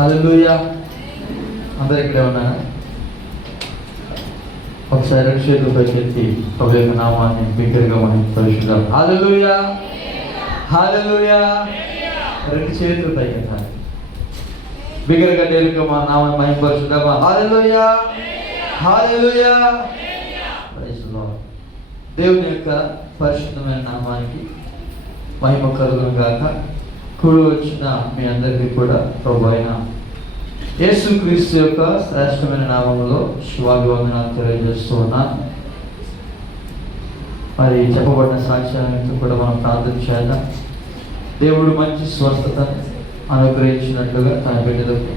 హల్లెలూయా. అందరు ఇక్కడే ఉన్నారా? ఒకసారి రెండు చేతులు పైకెత్తి ప్రభు యొక్క నామాన్ని బిగ్గరగా మనం పరిశుద్ధాం. హల్లెలూయా, హల్లెలూయా. రెండు చేతులు పైకెత్తాలి, బిగ్గరగా నేరుగా మా నామాన్ని మహిమపరుచుదామా. Hallelujah, hallelujah. Praise the Lord. దేవుని యొక్క పరిశుద్ధమైన నామానికి మహిమ కలుగును గాక. కూడి వచ్చిన మీ అందరికీ కూడా ప్రభు అయిన యేసుక్రీస్తు యొక్క శ్రేష్టమైన నామంలో శుభాభివందనాలు తెలియజేస్తూ ఉన్నాను. మరి చెప్పబడిన సాక్ష్యాన్ని కూడా మనం ప్రార్థన చేద్దాం. దేవుడు మంచి స్వస్థతను అనుగ్రహించినట్లుగా తన బిడ్డలకు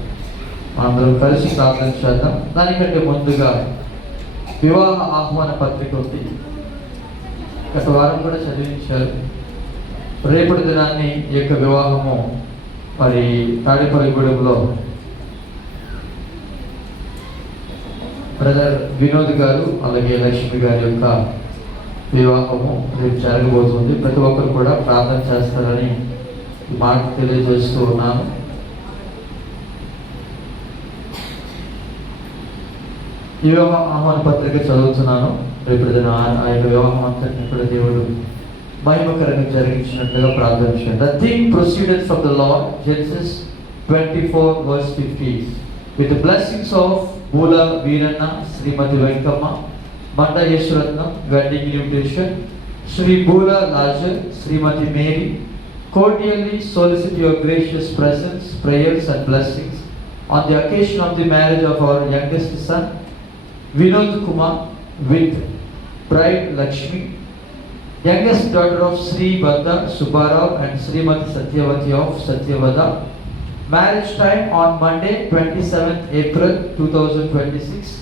అందరం కలిసి ప్రార్థన చేద్దాం. దానికంటే ముందుగా వివాహ ఆహ్వాన పత్రిక ఉంది, గత వారం కూడా చదివించారు. రేపటి దినాన్ని ఈ యొక్క వివాహము మరి తాడేపల్లిగూడెంలో బ్రదర్ వినోద్ గారు అలాగే లక్ష్మి గారి యొక్క వివాహము రేపు జరగబోతుంది. ప్రతి ఒక్కరు కూడా ప్రార్థన చేస్తారని మాట తెలియజేస్తూ ఉన్నాను. ఈ వివాహ ఆహ్వాన పత్రిక చదువుతున్నాను. రేపు ఆ యొక్క వివాహం అంతటిని కూడా దేవుడు మహిమకరంగా జరిగించినట్లుగా ప్రార్థన చేయండి. The thing proceeded from the Lord, Genesis 24 verse 50, with the blessings of Bula Veeranna, Srimati Venkama, Manda Yeshwaratnam, wedding invitation. Shri Bula Raja, Srimati Mary, cordially solicit your gracious presence, prayers and blessings on the occasion of the marriage of our youngest son, Vinod Kumar, with bride Lakshmi, youngest daughter of Sri Bhadda Subbarao and Srimati Satyavati of Satyavada. Marriage time on Monday 27th April 2026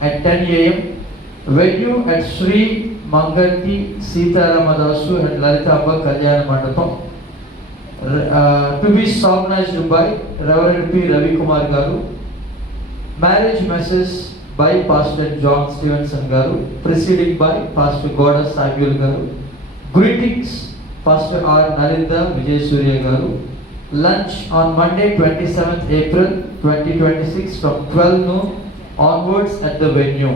at 10 a.m. Venue at Sri Mangalti Sitaramadasu and Lalitamba Kalyana Mandapam. To be solemnized by Reverend P. Ravi Kumar Garu. Marriage message by Pastor John Stevenson Garu, preceding by Pastor Goda Samuel Garu. Greetings, Pastor R. Nalinda Vijay Surya Garu. Lunch on Monday 27th April 2026 from 12 noon onwards at the venue.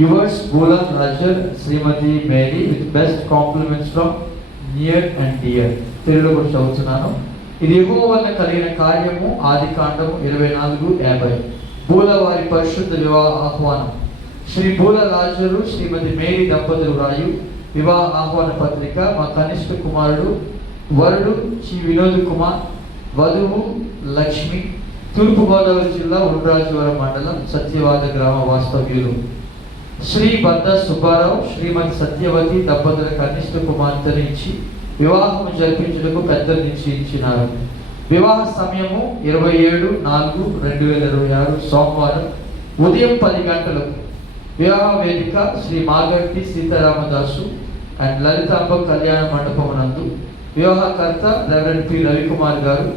Yours, Bula Raja, Srimati Mary, with best compliments from near and dear. తెలుగులో చదువుతున్నాను. ఇది యెహోవా వలన కలిగిన కార్యము, ఆది కాండము 24:50. బూల వారి పరిశుద్ధ వివాహ ఆహ్వానం. శ్రీ బూల రాజులు శ్రీమతి మేరీ దంపతులు రాయు వివాహ ఆహ్వాన పత్రిక. మా కనిష్ట కుమారుడు వరుడు శ్రీ వినోద్ కుమార్, వధువు లక్ష్మి, తూర్పుగోదావరి జిల్లా ఉండ్రాజవరం మండలం సత్యవాద గ్రామ వాస్తవ్యులు. శ్రీ బద్ద సుబ్బారావు శ్రీమతి సత్యవతి దంపతుల కనిష్ట కుమార్తెను ఇచ్చి వివాహము జరిపించుటకు పెద్దలు నిశ్చయించినారు. వివాహ సమయము 27/4/2026 సోమవారం ఉదయం 10 గంటలకు. వివాహ వేదిక శ్రీ మాగంటి సీతారామదాసు అండ్ లలితాంబ కళ్యాణ మండపం నందు. వివాహకర్త రెవరెండ్ పి రవికుమార్ గారు.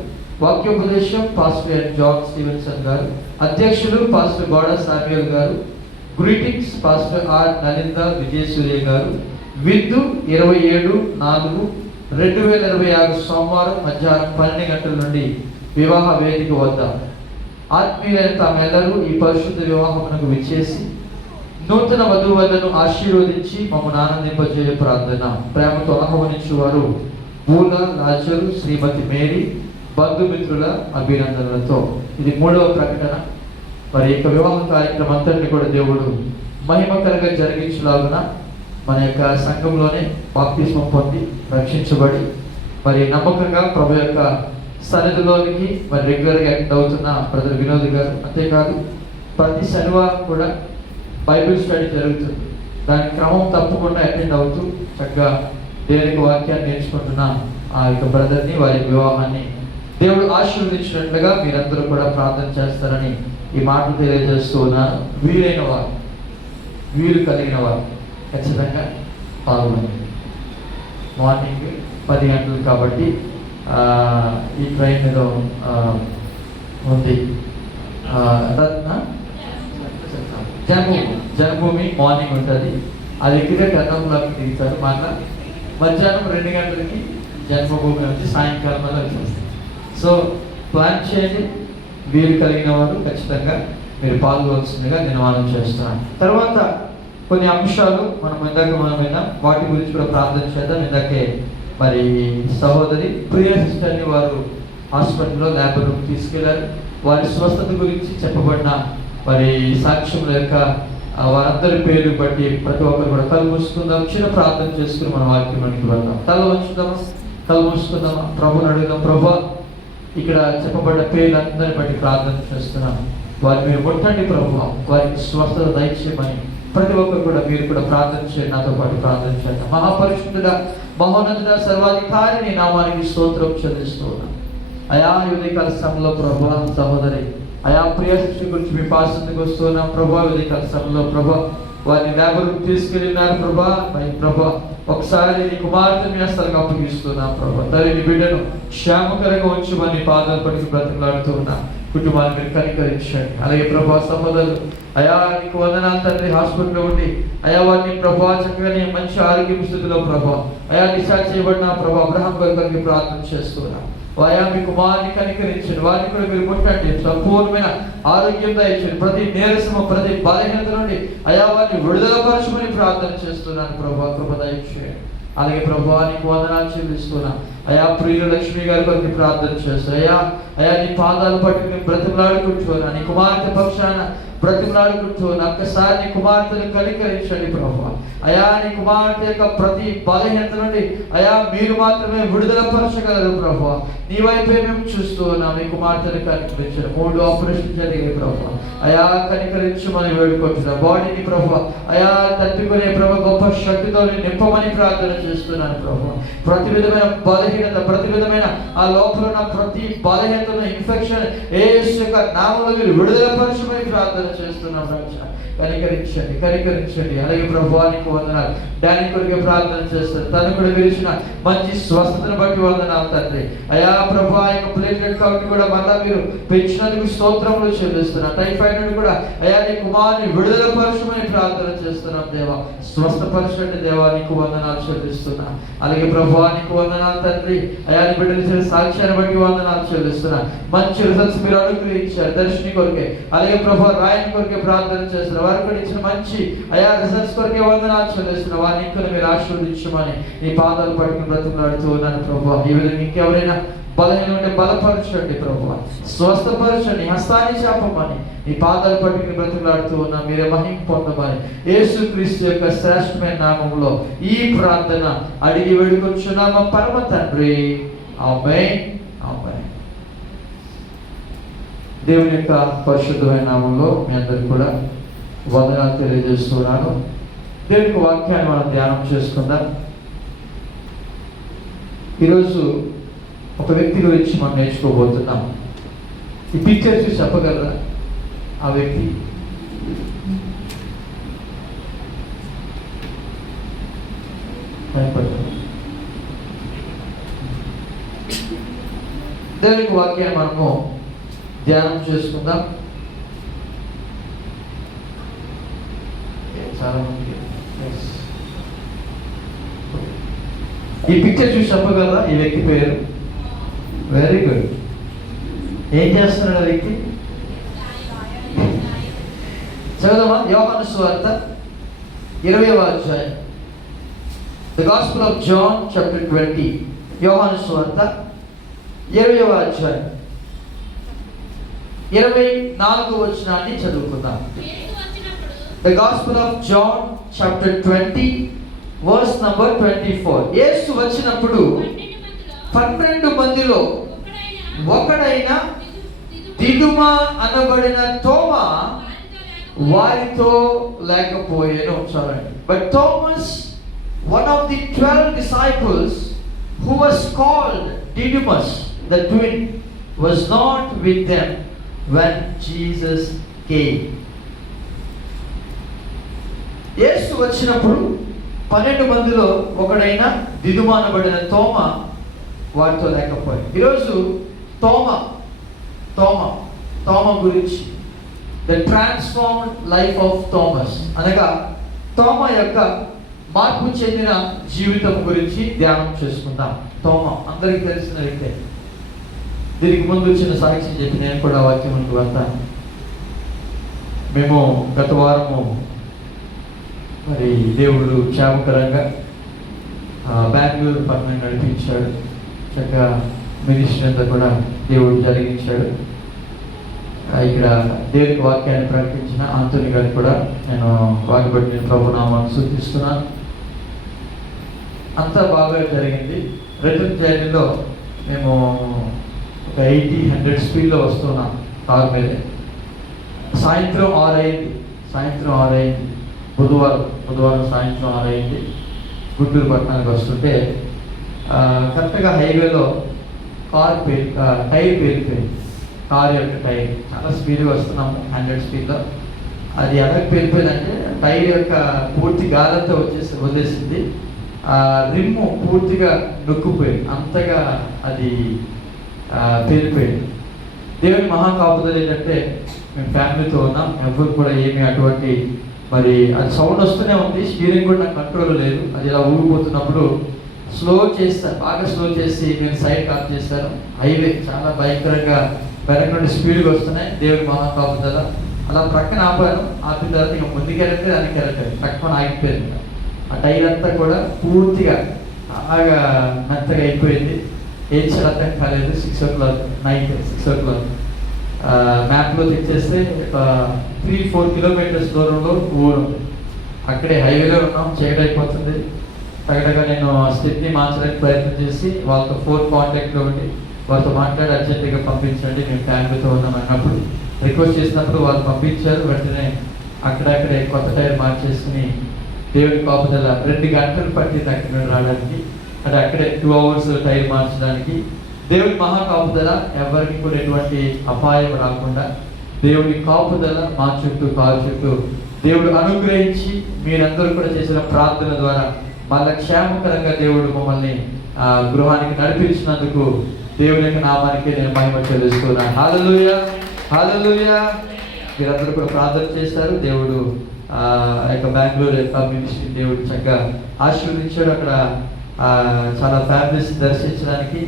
వాక్యోపదేశం పాస్టర్ జాన్ స్టీవెన్సన్ గారు. అధ్యక్షులు పాస్టర్ గోడ సామ్యుయల్ గారు. గ్రీటింగ్స్ పాస్టర్ ఆర్ నలింద విజయ సూర్య గారు. విందు 27/4/2026 సోమవారం మధ్యాహ్నం 12 గంటల నుండి వివాహ వేదిక వద్ద. ఆత్మీయులైన తామెల్లరూ ఈ పరిశుద్ధ వివాహమునకు విచ్చేసి నూతన వధువులను ఆశీర్వదించి మమ్మల్ని ఆనందింపజేయ ప్రార్థన. ప్రేమతో ఆహ్వానించువారు బూల రాజులు శ్రీమతి మేరీ, బంధుమిత్రుల అభినందనలతో. ఇది 3వ ప్రకటన. మరి యొక్క వివాహ కార్యక్రమం అంతటిని కూడా దేవుడు మహిమకరంగా జరిగించులాగున మన యొక్క సంఘంలోనే బాప్తిస్మం పొంది రక్షించబడి మరి నమ్మకంగా ప్రభు యొక్క సన్నిధిలోనికి మరి రెగ్యులర్గా అటెండ్ అవుతున్న బ్రదర్ వినోద్ గారు. అంతేకాదు ప్రతి శనివారం కూడా బైబిల్ స్టడీ జరుగుతుంది. దాని క్రమం తప్పకుండా అటెండ్ అవుతూ చక్కగా దేవునికి వాక్యాన్ని నేర్చుకుంటున్న ఆ యొక్క బ్రదర్ని, వారి వివాహాన్ని దేవుడు ఆశీర్వదించినట్లుగా మీరందరూ కూడా ప్రార్థన చేస్తారని ఈ మాటలు తెలియజేస్తూ ఉన్నాను. వీలైన వారు, వీలు కలిగిన వారు ఖచ్చితంగా పాల్గొనండి. మార్నింగ్ 10 గంటలు కాబట్టి ఈ ట్రైన్ మీద ఉంది. జన్మభూమి మార్నింగ్ ఉంటుంది. అది ఎక్కితే 10 o'clock దిగుతారు. మళ్ళీ మధ్యాహ్నం 2 గంటలకి జన్మభూమి వచ్చి సాయంకాలం వల్ల వచ్చేస్తుంది. సో ప్లాన్ చేయండి. వీలు కలిగిన వారు ఖచ్చితంగా మీరు పాల్గొవలసిందిగా నేను మనం చేస్తున్నాను. తర్వాత కొన్ని అంశాలు మనం వాటి గురించి కూడా ప్రార్థన చేద్దాం. ఇందాకే మరి సహోదరి ప్రియ సిస్టర్ని వారు హాస్పిటల్లో ల్యాబ్ రూమ్ తీసుకెళ్లారు. వారి స్వస్థత గురించి చెప్పబడిన మరి సాక్ష్యముల యొక్క వారందరి పేరు బట్టి ప్రతి ఒక్కరు కూడా కళ్ళు మూసుకుందాం. చిన్న ప్రార్థన చేసుకుని మన వాక్యంలోనికి వెళ్దాం. తల వంచుదామా, కళ్ళు మూసుకుందామా, ప్రభుని అడుగుదాం. ప్రభా, ఇక్కడ చెప్పబడ్డ పేర్లందరిని బట్టి ప్రార్థన చేస్తున్నాం. వారి మీరు ముట్టండి ప్రభు, వారికి స్వస్థత దయచేయమని ప్రతి ఒక్కరు కూడా మీరు కూడా ప్రార్థన చేయండి. నాతో పాటు ప్రార్థన చేద్దాం. మహాపరిశుద్ధుడా, మహోన్నతుడా, సర్వాధికారి నీ నామానికి స్తోత్రం చెల్లిస్తూ ఉన్నాం. అయా ఉదయకాల సమయంలో ప్రభా సహోదరి అయా ప్రియ శిష్యు గురించి మీ పాసందుకు వస్తున్నాం ప్రభా. ఉదయకాల సమయంలో ప్రభా వారిని ల్యాబ్కి తీసుకెళ్ళినారు ప్రభా. ప్రభా ఒకసారి నీ కుమార్తె మీ హస్తాలకు అప్పగిస్తున్నాం ప్రభా. తల్లి బిడ్డను క్షేమకరంగా ఉంచమని పాదాలు పట్టుకు బ్రతిమలాడుతూ ఉన్నా. కుటుంబాన్ని మీరు కనికరించండి. అలాగే ప్రభా సహోదరులు అయా నీకు వందనాలు తండ్రి, హాస్పిటల్లో ఉండి అయా వారిని ప్రభా చక్కగానే మంచి ఆరోగ్య స్థితిలో ప్రభా అయా డిశ్చార్జ్ చేయబడిన ప్రభా అబ్రహాం గారికి ప్రార్థన చేస్తున్నా. అయా మీ కుమారుని కనికరించండి. వారిని కూడా మీరు ముట్టండి, సంపూర్ణమైన ఆరోగ్యం దయచండి. ప్రతి నీరసము ప్రతి బలహీనత నుండి అయా వారిని విడుదల పరచమని ప్రార్థన చేస్తున్నాను ప్రభా. కృప దయచేయండి. అలాగే ప్రభా నీకు వందనాలు చెల్లిస్తున్నా. అయా ప్రియుల లక్ష్మి గారి కొరకు ప్రార్థన చేస్తాను. అయా నీ పాదాలు పట్టుకుని బ్రతిమలాడుకుంటున్నా. నీ కుమార్తె పక్షాన బ్రతిమలాడుకుంటున్నా. ఒక్కసారి నీ కుమార్తెను కనికరించండి ప్రభా. అయా నీ కుమార్తె యొక్క ప్రతి బలహీనత నుండి అయా మీరు మాత్రమే విడుదల పరచగలరు ప్రభా. నీ వైపే మేము చూస్తూ ఉన్నాం. నీ కుమార్తెను కనికరించండి. 3 ఆపరేషన్ జరిగే ప్రభా అయా కనికరించమని వేడుకుంటున్నా. బాడీని ప్రభా అయా తట్టుకునే ప్రభా గొప్ప శక్తితో నింపమని ప్రార్థన చేస్తున్నాను ప్రభా. ప్రతి విధమైన బలహీనత, ప్రతి విధమైన ఆ లోపల ఉన్న ప్రతి బలహీనతను ఇన్ఫెక్షన్ యేసు యొక్క నామములో మీరు విడుదల పరచమని ప్రార్థన చేస్తున్నాం రాజా. కనికరించండి. అలాగే ప్రభువానికి వందనాలు. డానీ కొరికి ప్రార్థన చేస్తారు. తను కూడా విరిచిన మంచి స్వస్థతను బట్టి వందనాలు తండ్రి. అయా ప్రభు యొక్క ప్లేట్లెట్ కౌంట్ కూడా మళ్ళా మీరు పెంచినందుకు స్తోత్రములు చెల్లిస్తున్నా. టైఫాయిడ్ నుండి కూడా అయా నీ కుమారుని విడుదల పరచమని ప్రార్థన చేస్తున్నాం దేవా. స్వస్థపరచండి దేవా, నీకు వందనాలు చెల్లిస్తున్నా. అలాగే ప్రభువానికి వందనాలు తండ్రి. అయా నీ బిడ్డలు ఇచ్చిన సాక్ష్యాన్ని బట్టి వందనాలు చెల్లిస్తున్నా. మంచి రిజల్ట్స్ మీరు అనుగ్రహించారు దర్శని కొరికే. అలాగే ప్రభు రాయని కొరికే ప్రార్థన చేస్తున్నారు. వారు కూడా ఇచ్చిన మంచి అయా రిజల్ట్స్ కొరికే వందనాలు చెల్లిస్తున్నారు. వారిని ఇంకా మీరు ఆశీర్వదించమని నీ పాదాలు పట్టుకుని బ్రతిమలాడుతూ ఉన్నాను ప్రభు. ఈ విధంగా ఇంకెవరైనా బలహీన ఉంటే బలపరచండి ప్రభు, స్వస్థపరచండి, హస్తాన్ని చాపమని నీ పాదాలు పట్టుకుని బ్రతిమలాడుతూ ఉన్నా. మీరే మహిమ పొందమని యేసుక్రీస్తు యొక్క శ్రేష్టమైన నామములో ఈ ప్రార్థన అడిగి వేడుకొంచున్నాము పరమ తండ్రి. ఆమేన్. ఆమేన్. దేవుని యొక్క పరిశుద్ధమైన నామంలో మీ అందరికీ కూడా వందనాలు తెలియజేస్తున్నాను. దేవునికి వాక్యాన్ని మనం ధ్యానం చేసుకుందాం. ఈరోజు ఒక వ్యక్తి గురించి మనం నేర్చుకోబోతున్నాం. ఈ పిక్చర్ చూసి చెప్పగలరా ఆ వ్యక్తి? దేవునికి వాక్యాన్ని మనము ధ్యానం చేసుకుందాం. చాలా మంది ఈ పిక్చర్ చూసి చెప్పగలరా ఈ వ్యక్తి పేరు? Very good. ఏం చేస్తున్నాడు ఆ వ్యక్తి? చదువుదామా? యోహాను సువార్త 20వ అధ్యాయం. The Gospel of John chapter 20. యోహాను సువార్త 20వ అధ్యాయం 24వ వచనాన్ని చదువుకుందాం. The Gospel of John chapter 20 verse number 24. యేసు వచ్చినప్పుడు 12 మందిలో ఒకడైన దిదుమా అనబడిన తోమా వారితో లేకపోయేను. చూడండి. But Thomas, one of the 12 disciples who was called Didymus the twin, was not with them when Jesus came. యేసు వచ్చినప్పుడు 12 మందిలో ఒకడైన దిదుమా అనబడిన తోమా వారితో లేకపోయాడు. ఈరోజు తోమా గురించి, the transformed life of Thomas అనగా తోమా యొక్క మార్పు చెందిన జీవితం గురించి ధ్యానం చేసుకుందాం. తోమా అందరికీ తెలిసిన వ్యక్తే. దీనికి ముందు చిన్న సాక్ష్యం చెప్పి నేను కూడా వాక్యం ముందుకు వస్తాను. మేము గత వారము మరి దేవుడు క్షేమకరంగా బెంగళూరు పట్టణం నడిపించాడు. చక్కగా మినిస్ట్రీ అంతా కూడా దేవుడు జరిగించాడు. ఇక్కడ దేవునికి వాక్యాన్ని ప్రకటించిన ఆంటోనీ గారికి కూడా నేను వాటిబట్టి నేను ప్రభునామాన్ని సూచిస్తున్నాను. అంతా బాగా జరిగింది. రిటర్న్ జర్నీలో మేము ఒక 80-100 స్పీడ్లో వస్తున్నాం కారు మీద. సాయంత్రం 6 అయింది. బుధవారం సాయంత్రం 6 అయింది. గుంటూరు పట్టణానికి వస్తుంటే కరెక్ట్గా హైవేలో టైర్ పేలిపోయింది. కారు యొక్క టైర్ చాలా స్పీడ్గా వస్తున్నాము, 100 స్పీడ్లో. అది ఎలా పేలిపోయిందంటే టైర్ యొక్క పూర్తి గాలంతా వదిలేసింది. రిమ్ము పూర్తిగా నొక్కుపోయింది, అంతగా అది పేలిపోయింది. దేవుని మహాకాపుదలు ఏంటంటే మేము ఫ్యామిలీతో ఉన్నాం, ఎవరు కూడా ఏమీ అటువంటి మరి అది సౌండ్ వస్తూనే ఉంది. స్టీరింగ్ కూడా నాకు కంట్రోల్ లేదు. అది ఇలా ఊగిపోతున్నప్పుడు బాగా స్లో చేసి నేను సైడ్ ఆఫ్ చేశాను. హైవే చాలా భయంకరంగా వెనక నుండి స్పీడ్గా వస్తున్నాయి. దేవుని మహాకాపుదల అలా ప్రక్కన ఆపాను. ఆపిన తర్వాత ఇక ముందుకెళ్ళితే దానికి వెళ్ళట్లేదు, ప్రక్కన ఆగిపోయింది. ఆ టైర్ అంతా కూడా పూర్తిగా బాగా మెత్తగా అయిపోయింది. ఏం చేయాలి అర్థం కాలేదు. 6 o'clock నైట్ 6 o'clock మ్యాప్లో చెక్ చేస్తే ఒక 3-4 కిలోమీటర్స్ దూరంలో ఊరు. అక్కడే హైవేలో ఉన్నాం, చీకటి అయిపోతుంది. తగ్గగా నేను స్టెప్ని మార్చడానికి ప్రయత్నం చేసి వాళ్ళతో ఫోన్ కాంటాక్ట్లో ఉండి వాళ్ళతో మాట్లాడి అర్జెంటుగా పంపించండి, మేము ఫ్యామిలీతో ఉన్నాం అన్నప్పుడు రిక్వెస్ట్ చేసినప్పుడు వాళ్ళు పంపించారు. వెంటనే అక్కడక్కడే కొత్త టైర్ మార్చేసుకుని దేవుడి కాపుదల 2 గంటలు పట్టింది అక్కడ నుండి రావడానికి. అంటే అక్కడే 2 hours టైర్ మార్చడానికి. దేవుడి మహాకాపుదల ఎవరికి కూడా ఎటువంటి అపాయం రాకుండా దేవుడి కాపుదల మా చుట్టూ కారు చుట్టూ దేవుడు అనుగ్రహించి మీరందరూ కూడా చేసిన ప్రార్థన ద్వారా మళ్ళా క్షేమకరంగా దేవుడు మమ్మల్ని గృహానికి నడిపించినందుకు దేవుని యొక్క నామానికి నేను మహిమ చెల్లిస్తున్నాను. హల్లెలూయా, హల్లెలూయా. మీరందరూ కూడా ప్రార్థన చేశారు. దేవుడు యొక్క బెంగళూరు యొక్క మినిస్ట్రీ దేవుడు చక్కగా ఆశీర్వదించాడు. అక్కడ చాలా ఫ్యామిలీస్ దర్శించడానికి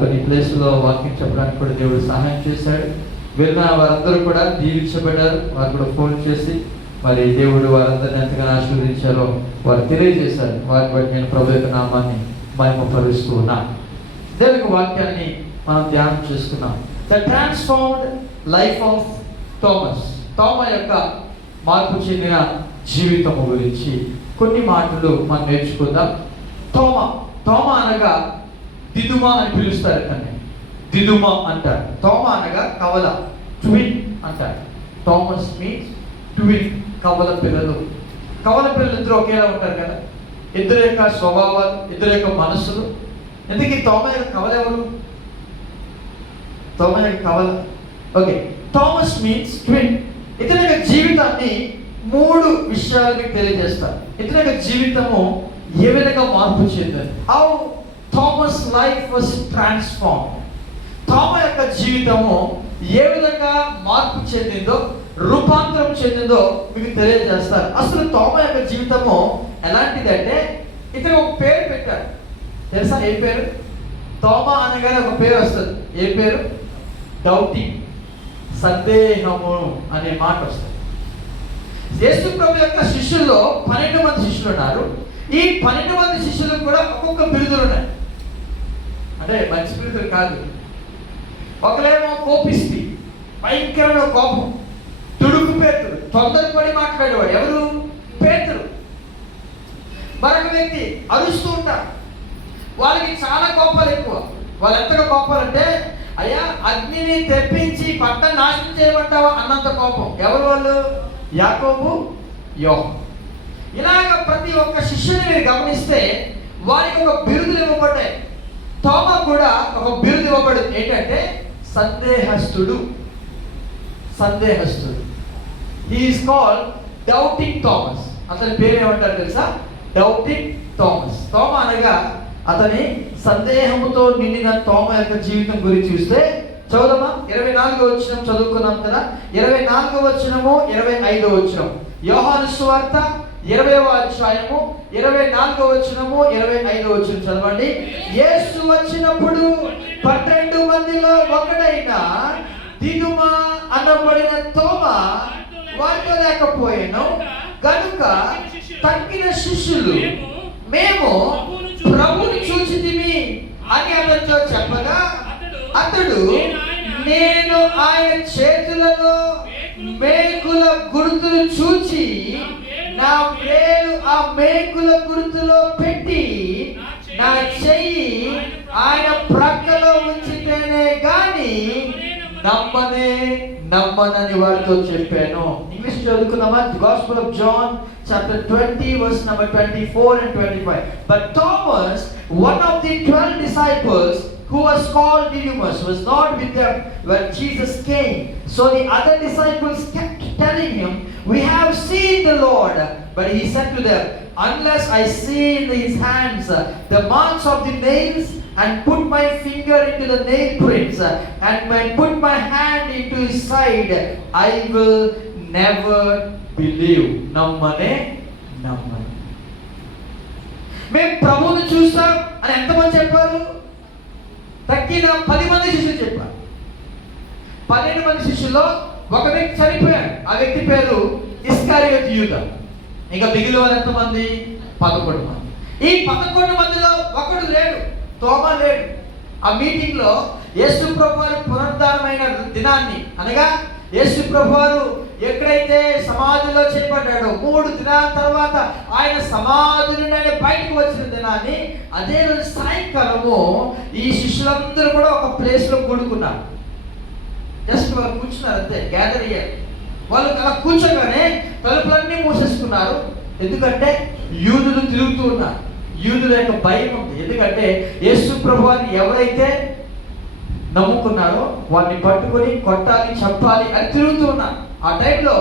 కొన్ని ప్లేసుల్లో వాకింగ్ చెప్పడానికి కూడా దేవుడు సహాయం చేశాడు. వెళ్ళిన వారందరూ కూడా దీవించబడ్డారు. వారు కూడా ఫోన్ చేసి మరి దేవుడు వారందరిని ఎంతగానో ఆశీర్వదించారో వారు తెలియజేశారు. వారి బట్టి నేను ప్రభు యొక్క నామాన్ని మహిమపరుస్తూ ఉన్నాను. దేవుని వాక్యాన్ని మనం ధ్యానం చేసుకున్నాం. The transformed life of Thomas. తోమా యొక్క మార్పు చెందిన జీవితము గురించి కొన్ని మాటలు మనం నేర్చుకుందాం. తోమా అనగా దిదుమ అని పిలుస్తారు. కానీ దిదుమ అంటారు. తోమా అనగా కవల, ట్విన్ అంటారు. థామస్ మీన్స్ ట్విన్, కవల పిల్లలు. కవల పిల్లలు ఇద్దరు ఒకేలా ఉంటారు కదా, ఇద్దరు యొక్క స్వభావాలు, ఇద్దరు యొక్క మనస్సులు. ఎందుకు తోమా యొక్క కవల ఎవరు? తోమా యొక్క కవల. Okay, Thomas means twin. ఇతని యొక్క జీవితాన్ని 3 విషయాలు మీకు తెలియజేస్తారు. ఇతని యొక్క జీవితము ఏ విధంగా మార్పు చెందింది. How Thomas life was transformed. తోమా యొక్క జీవితము ఏ విధంగా మార్పు చెందిందో, రూపాంతరం చెందిందో మీకు తెలియజేస్తారు. అసలు తోమా యొక్క జీవితము ఎలాంటిదంటే ఇతను ఒక పేరు పెట్టారు. తెలుసా ఏ పేరు? తోమా అనగానే ఒక పేరు వస్తుంది. ఏ పేరు? డౌటింగ్, సందేహము అనే మాట వస్తుంది. యేసు ప్రభు యొక్క శిష్యుల్లో 12 మంది శిష్యులు ఉన్నారు. ఈ 12 మంది శిష్యులకు కూడా ఒక్కొక్క బిరుదులు ఉన్నాయి. అంటే మంచి బిరుదులు కాదు. ఒకరేమో కోపిస్తి, భయంకరమైన కోపం, తుడుకు పేతురు, తొందరపడి మాట్లాడేవాడు. ఎవరు? పేతురు. మరొక వ్యక్తి అరుస్తూ ఉంటారు. వాళ్ళకి చాలా కోపాలు ఎక్కువ. వాళ్ళు ఎంతగా కోపాలంటే అయ్యా అగ్నిని తెప్పించి పట్ట నాశనం చేయమంటావా అన్నంత కోపం. ఎవరు వాళ్ళు? యాకోబు, యోహాను. ఇలాగ ప్రతి ఒక్క శిష్యుని మీరు గమనిస్తే వారికి ఒక బిరుదులు ఇవ్వబడ్డాయి. తోమా కూడా ఒక బిరుదు ఇవ్వబడింది. ఏంటంటే సందేహస్తుడు. He is called doubting Thomas. అతని పేరు ఏమంటారు తెలుసా? Doubting Thomas. తోమా అనగా అతని సందేహముతో నిండిన తోమా యొక్క జీవితం గురించి చూస్తే చదువుదామా. 24వ వచనం చదువుకున్నాం కదా. 24వ వచనము 25వ వచనం. యోహాను సువార్త 20వ అధ్యాయము 24వ వచనము 25వ వచనం చదవండి. యేసు వచ్చినప్పుడు 12 మందిలో ఒకడైన దిదుమ అనబడిన తోమా వారితో లేకపోయాను గనుక తక్కిన శిష్యులు మేము ప్రభువును చూచితిమి అని అతనితో చెప్పగా అతడు నేను ఆయన చేతులలో మేకుల గుర్తులు చూచి నా వేలు ఆ మేకుల గుర్తులో పెట్టి నా చెయ్యి ఆయన ప్రక్కలో ఉంచితేనే గాని నమ్మనని వారితో చెప్పాను. English చదువుకున్నామా? Gospel of John chapter 20 verse number 24 and 25. But Thomas, one of the 12 disciples who was called Didymus, was not with them when Jesus came. So the other disciples kept telling him, we have seen the Lord. But he said to them, unless I see in his hands the marks of the nails, and put my finger into the nail prints, and put my hand into his side, I will never believe. నమ్మనే. మేము ప్రభువును చూస్తాం అని ఎంతమంది చెప్పారు? తక్కిన 10 మంది శిష్యులు చెప్పారు. 12 మంది శిష్యుల్లో ఒక వ్యక్తి చనిపోయాడు. ఆ వ్యక్తి పేరు ఇస్కరియోతు యూదా. ఇంకా మిగిలిన వారు ఎంతమంది? 11 మంది. ఈ 11 మందిలో ఒకడు లేడు, తోమా లేడు. ఆ మీటింగ్ లో యేసు ప్రభువారు పునరుద్ధానమైన దినాన్ని, అనగా యేసు ప్రభువారు ఎక్కడైతే సమాధిలో చేపడ్డాడో 3 దినాల తర్వాత ఆయన సమాధి నుండి ఆయన బయటకు వచ్చిన దినాన్ని, అదే రోజు సాయంకాలము ఈ శిష్యులందరూ కూడా ఒక ప్లేస్ లో కూడుకున్నారు. జస్ట్ వాళ్ళు కూర్చున్నారు అంతే, గ్యాదర్ అయ్యారు. వాళ్ళు అలా కూర్చోగానే తలుపులన్నీ మూసేసుకున్నారు. ఎందుకంటే యూదులు తిరుగుతూ ఉన్నారు. యూదుల యొక్క భయం ఉంది. ఎందుకంటే యేసు ప్రభువారిని ఎవరైతే నమ్ముకున్నారో వారిని పట్టుకొని కొట్టాలి, చంపాలి అని తిరుగుతూ ఉన్నారు. ఆ టైంలో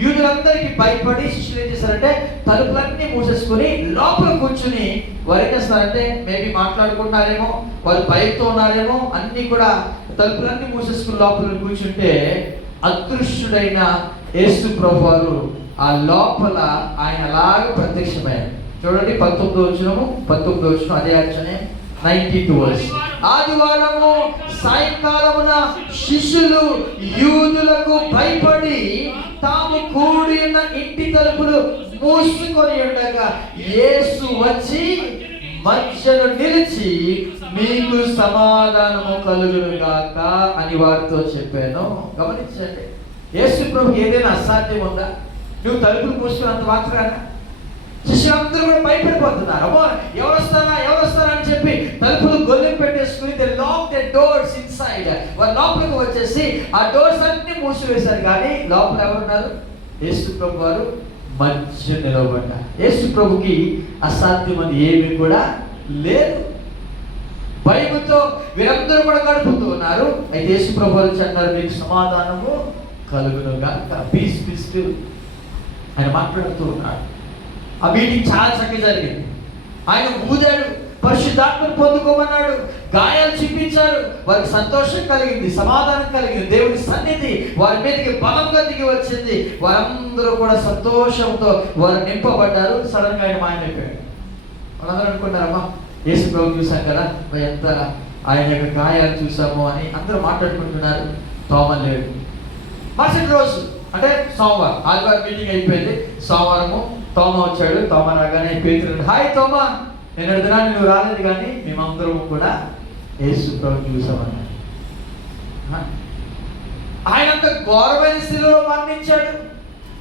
యూదులందరికీ భయపడి శిష్యులు ఏం చేశారంటే తలుపులన్నీ మూసేసుకొని లోపల కూర్చుని వారు ఏం చేస్తారంటే మేబీ మాట్లాడుకుంటున్నారేమో, వాళ్ళు భయంతో ఉన్నారేమో, అన్ని కూడా తలుపులన్నీ మూసేసుకుని లోపల కూర్చుంటే అదృశ్యుడైన యేసు ప్రభువారు ఆ లోపల ఆయన అలాగే ప్రత్యక్షమయ్యారు. చూడండి 19వ వచనం అదే అధ్యాయం 92 వర్స్. ఆదివారము సాయంకాలమున శిష్యులు యూదులకు భయపడి తాము కూడిన ఇంటి తలుపులు మూసుకొని ఉండగా యేసు వచ్చి మధ్యలో నిలిచి మీకు సమాధానము కలుగును గాక అని వారితో చెప్పాను. గమనించండి, యేసు ప్రభు ఏదైనా అసాధ్యం ఉందా? నువ్వు తలుపులు మూసుకున్నంత మాత్రాన శిష్యులందరూ కూడా భయపడిపోతున్నారు. అమ్మో ఎవరు వస్తారా అని చెప్పి తలుపులు గొల్లెం పెట్టేసుకుని they lock the doors inside. వారు లోపలికి వచ్చేసి ఆ డోర్స్ అన్ని మూసివేశారు. కానీ లోపల ఎవరున్నారు? యేసు ప్రభు వారు మధ్య నిలబడ్డారు. యేసు ప్రభుకి అసాధ్యం అని ఏమీ కూడా లేదు. భయముతో వీరందరూ కూడా గడుపుతూ ఉన్నారు. అయితే యేసు ప్రభు వారు చెప్పారు, మీకు సమాధానము కలుగును గాక, పీస్ పీస్. ఆయన మాట్లాడుతూ ఉన్నాడు. ఆ మీటింగ్ చాలా చక్కగా జరిగింది. ఆయన ఊదాడు, పరిశుద్ధాత్మను పొందుకోమన్నాడు, గాయాలు చూపించారు. వారికి సంతోషం కలిగింది, సమాధానం కలిగింది, దేవుని సన్నిధి వారి మీదకి బలంగా దిగి వచ్చింది. వారందరూ కూడా సంతోషంతో వారు నింపబడ్డారు. సడన్ గా ఆయన మాయమైపోయాడు. వాళ్ళందరూ అనుకున్నారమ్మా యేసు ప్రభు చూసాం కదా, ఎంత ఆయన యొక్క గాయాలు చూసాము అని అందరూ మాట్లాడుకుంటున్నారు. తోమా లేడు. మరుసటి రోజు అంటే సోమవారం, ఆదివారం మీటింగ్ అయిపోయింది. సోమవారము తోమా వచ్చాడు. తోమా రాగానే పేతురు, హాయ్ తోమా, నేను దినాన్ని నువ్వు రాలేదు కానీ మేమందరం కూడా యేసు ప్రభు చూసామన్నాడు. ఆయన అంత ఘోరమైన శిలువలో మరణించాడు.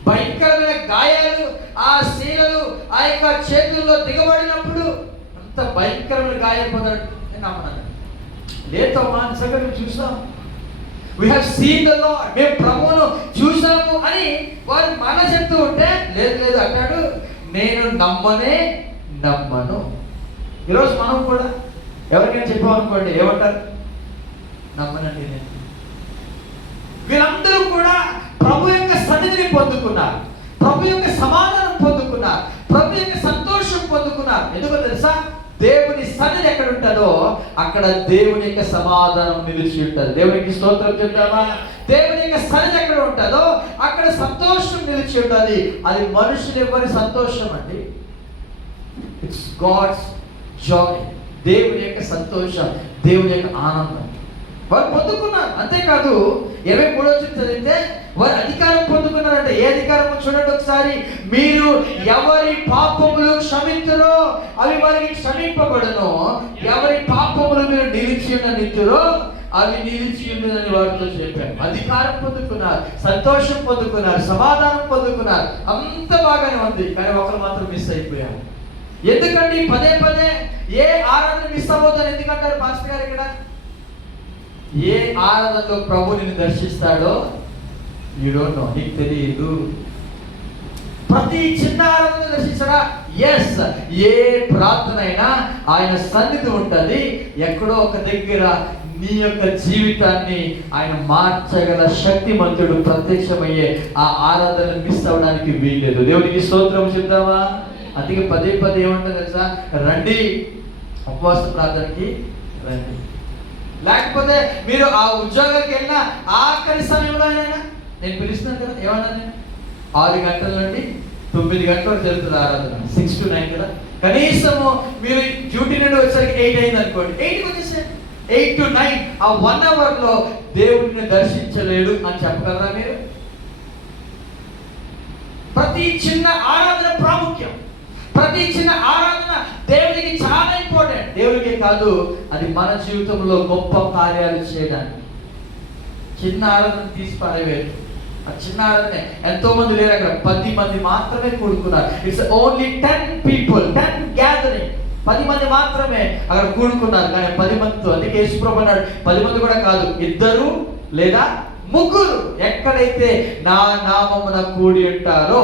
భయంకరమైన గాయాలు, ఆ శీలలు ఆ యొక్క చేతుల్లో దిగబడినప్పుడు అంత భయంకరమైన గాయాలు పొందాడు. నేను నమ్మను. లేదు తోమా, నిజంగా నువ్వు చూసాం, we have seen the Lord, మేము ప్రభువును చూసాము అని వారు మన చెప్తూ ఉంటే లేదు అంటాడు, నేను నమ్మను. ఈరోజు మనం కూడా ఎవరికైనా చెప్పామనుకోండి ఏమంటారు? నమ్మనండి నేను. వీరందరూ కూడా ప్రభు యొక్క సన్నిధిని పొందుకున్నారు, ప్రభు యొక్క సమాధానం పొందుకున్నారు, ప్రభు యొక్క సంతోషం పొందుకున్నారు. ఎందుకో తెలుసా? దేవుని సన్నిధి ఎక్కడ ఉంటుందో అక్కడ దేవుని యొక్క సమాధానం నిలిచి ఉంటుంది. దేవునికి స్తోత్రం చెప్తామా? దేవుని యొక్క సన్నిధి ఎక్కడ ఉంటుందో అక్కడ సంతోషం నిలిచి ఉంటుంది. అది మనుషులు ఎవరి సంతోషం అండి? It's God's joy. దేవుని యొక్క సంతోషం, దేవుని యొక్క ఆనందం వారు పొందుకున్నారు. అంతేకాదు 23 చదివితే వారు అధికారం పొందుకున్నారంటే ఏ అధికారం చూడండి ఒకసారి. మీరు ఎవరి పాపములు క్షమించురో అవి వారికి క్షమింపబడును, ఎవరి పాపములు మీరు నిలిచి ఉండనిత్తురో అవి నిలిచి ఉండదని వారితో చెప్పాను. అధికారం పొందుకున్నారు, సంతోషం పొందుకున్నారు, సమాధానం పొందుకున్నారు, అంత బాగానే ఉంది. కానీ ఒకరు మాత్రం మిస్ అయిపోయారు. ఎందుకండి పదే పదే ఏ ఆరాధన మిస్ అవ్వద్దని ఎందుకంటారు పాస్టర్ గారు? ఇక్కడ ఏ ఆరాధనలో ప్రభు నిన్ను దర్శిస్తాడో యూ డోంట్ నో, నీకు తెలియదు. ప్రతి చిన్న ఆరాధన దర్శిస్తాడా? ఎస్. ఏ ప్రార్థన అయినా ఆయన సన్నిధి ఉంటుంది. ఎక్కడో ఒక దగ్గర నీ యొక్క జీవితాన్ని ఆయన మార్చగల శక్తిమంతుడు ప్రత్యక్షమయ్యే ఆ ఆరాధన మిస్ అవ్వడానికి వీల్లేదు. దేవునికి స్తోత్రం చెప్తామా? అందుకే పదే పదే ఏమంటారు తెలుసా? రండి ఉపవాస ప్రార్థనకి రండి. లేకపోతే మీరు ఆ ఉద్యోగానికి వెళ్ళిన ఆఖరి సమయంలో అయినా నేను పిలుస్తున్నాను కదా, ఏమన్నా నేను 6 గంటల నుండి 9 గంటల వరకు జరుగుతుంది ఆరాధన, 6 to 9 కదా. కనీసము మీరు డ్యూటీ నుండి వచ్చేసరికి 8 అయింది అనుకోండి, 8కి వచ్చేసారు. 8 to 9 ఆ 1 hourలో దేవుడిని దర్శించలేడు అని చెప్పగలరా మీరు? ప్రతి చిన్న ఆరాధన ప్రాముఖ్యం. ప్రతి చిన్న ఆరాధన దేవుడికి చాలా ఇంపార్టెంట్. దేవుడికి కాదు, అది మన జీవితంలో గొప్ప కార్యాలు చేయడానికి. చిన్న ఆరాధన తీసి పారేవేరు. ఆ చిన్న ఆరాధన ఎంతో మంది లేరు అక్కడ, 10 మంది మాత్రమే కూడుకున్నారు. It's only 10 people, 10 gathering. 10 మంది మాత్రమే అక్కడ కూడుకున్నారు. కానీ 10 మందితో, అందుకే యేసుప్రభు అన్నాడు 10 మంది కూడా కాదు, 2 లేదా 3 ఎక్కడైతే నా నామమున కూడి ఉంటారో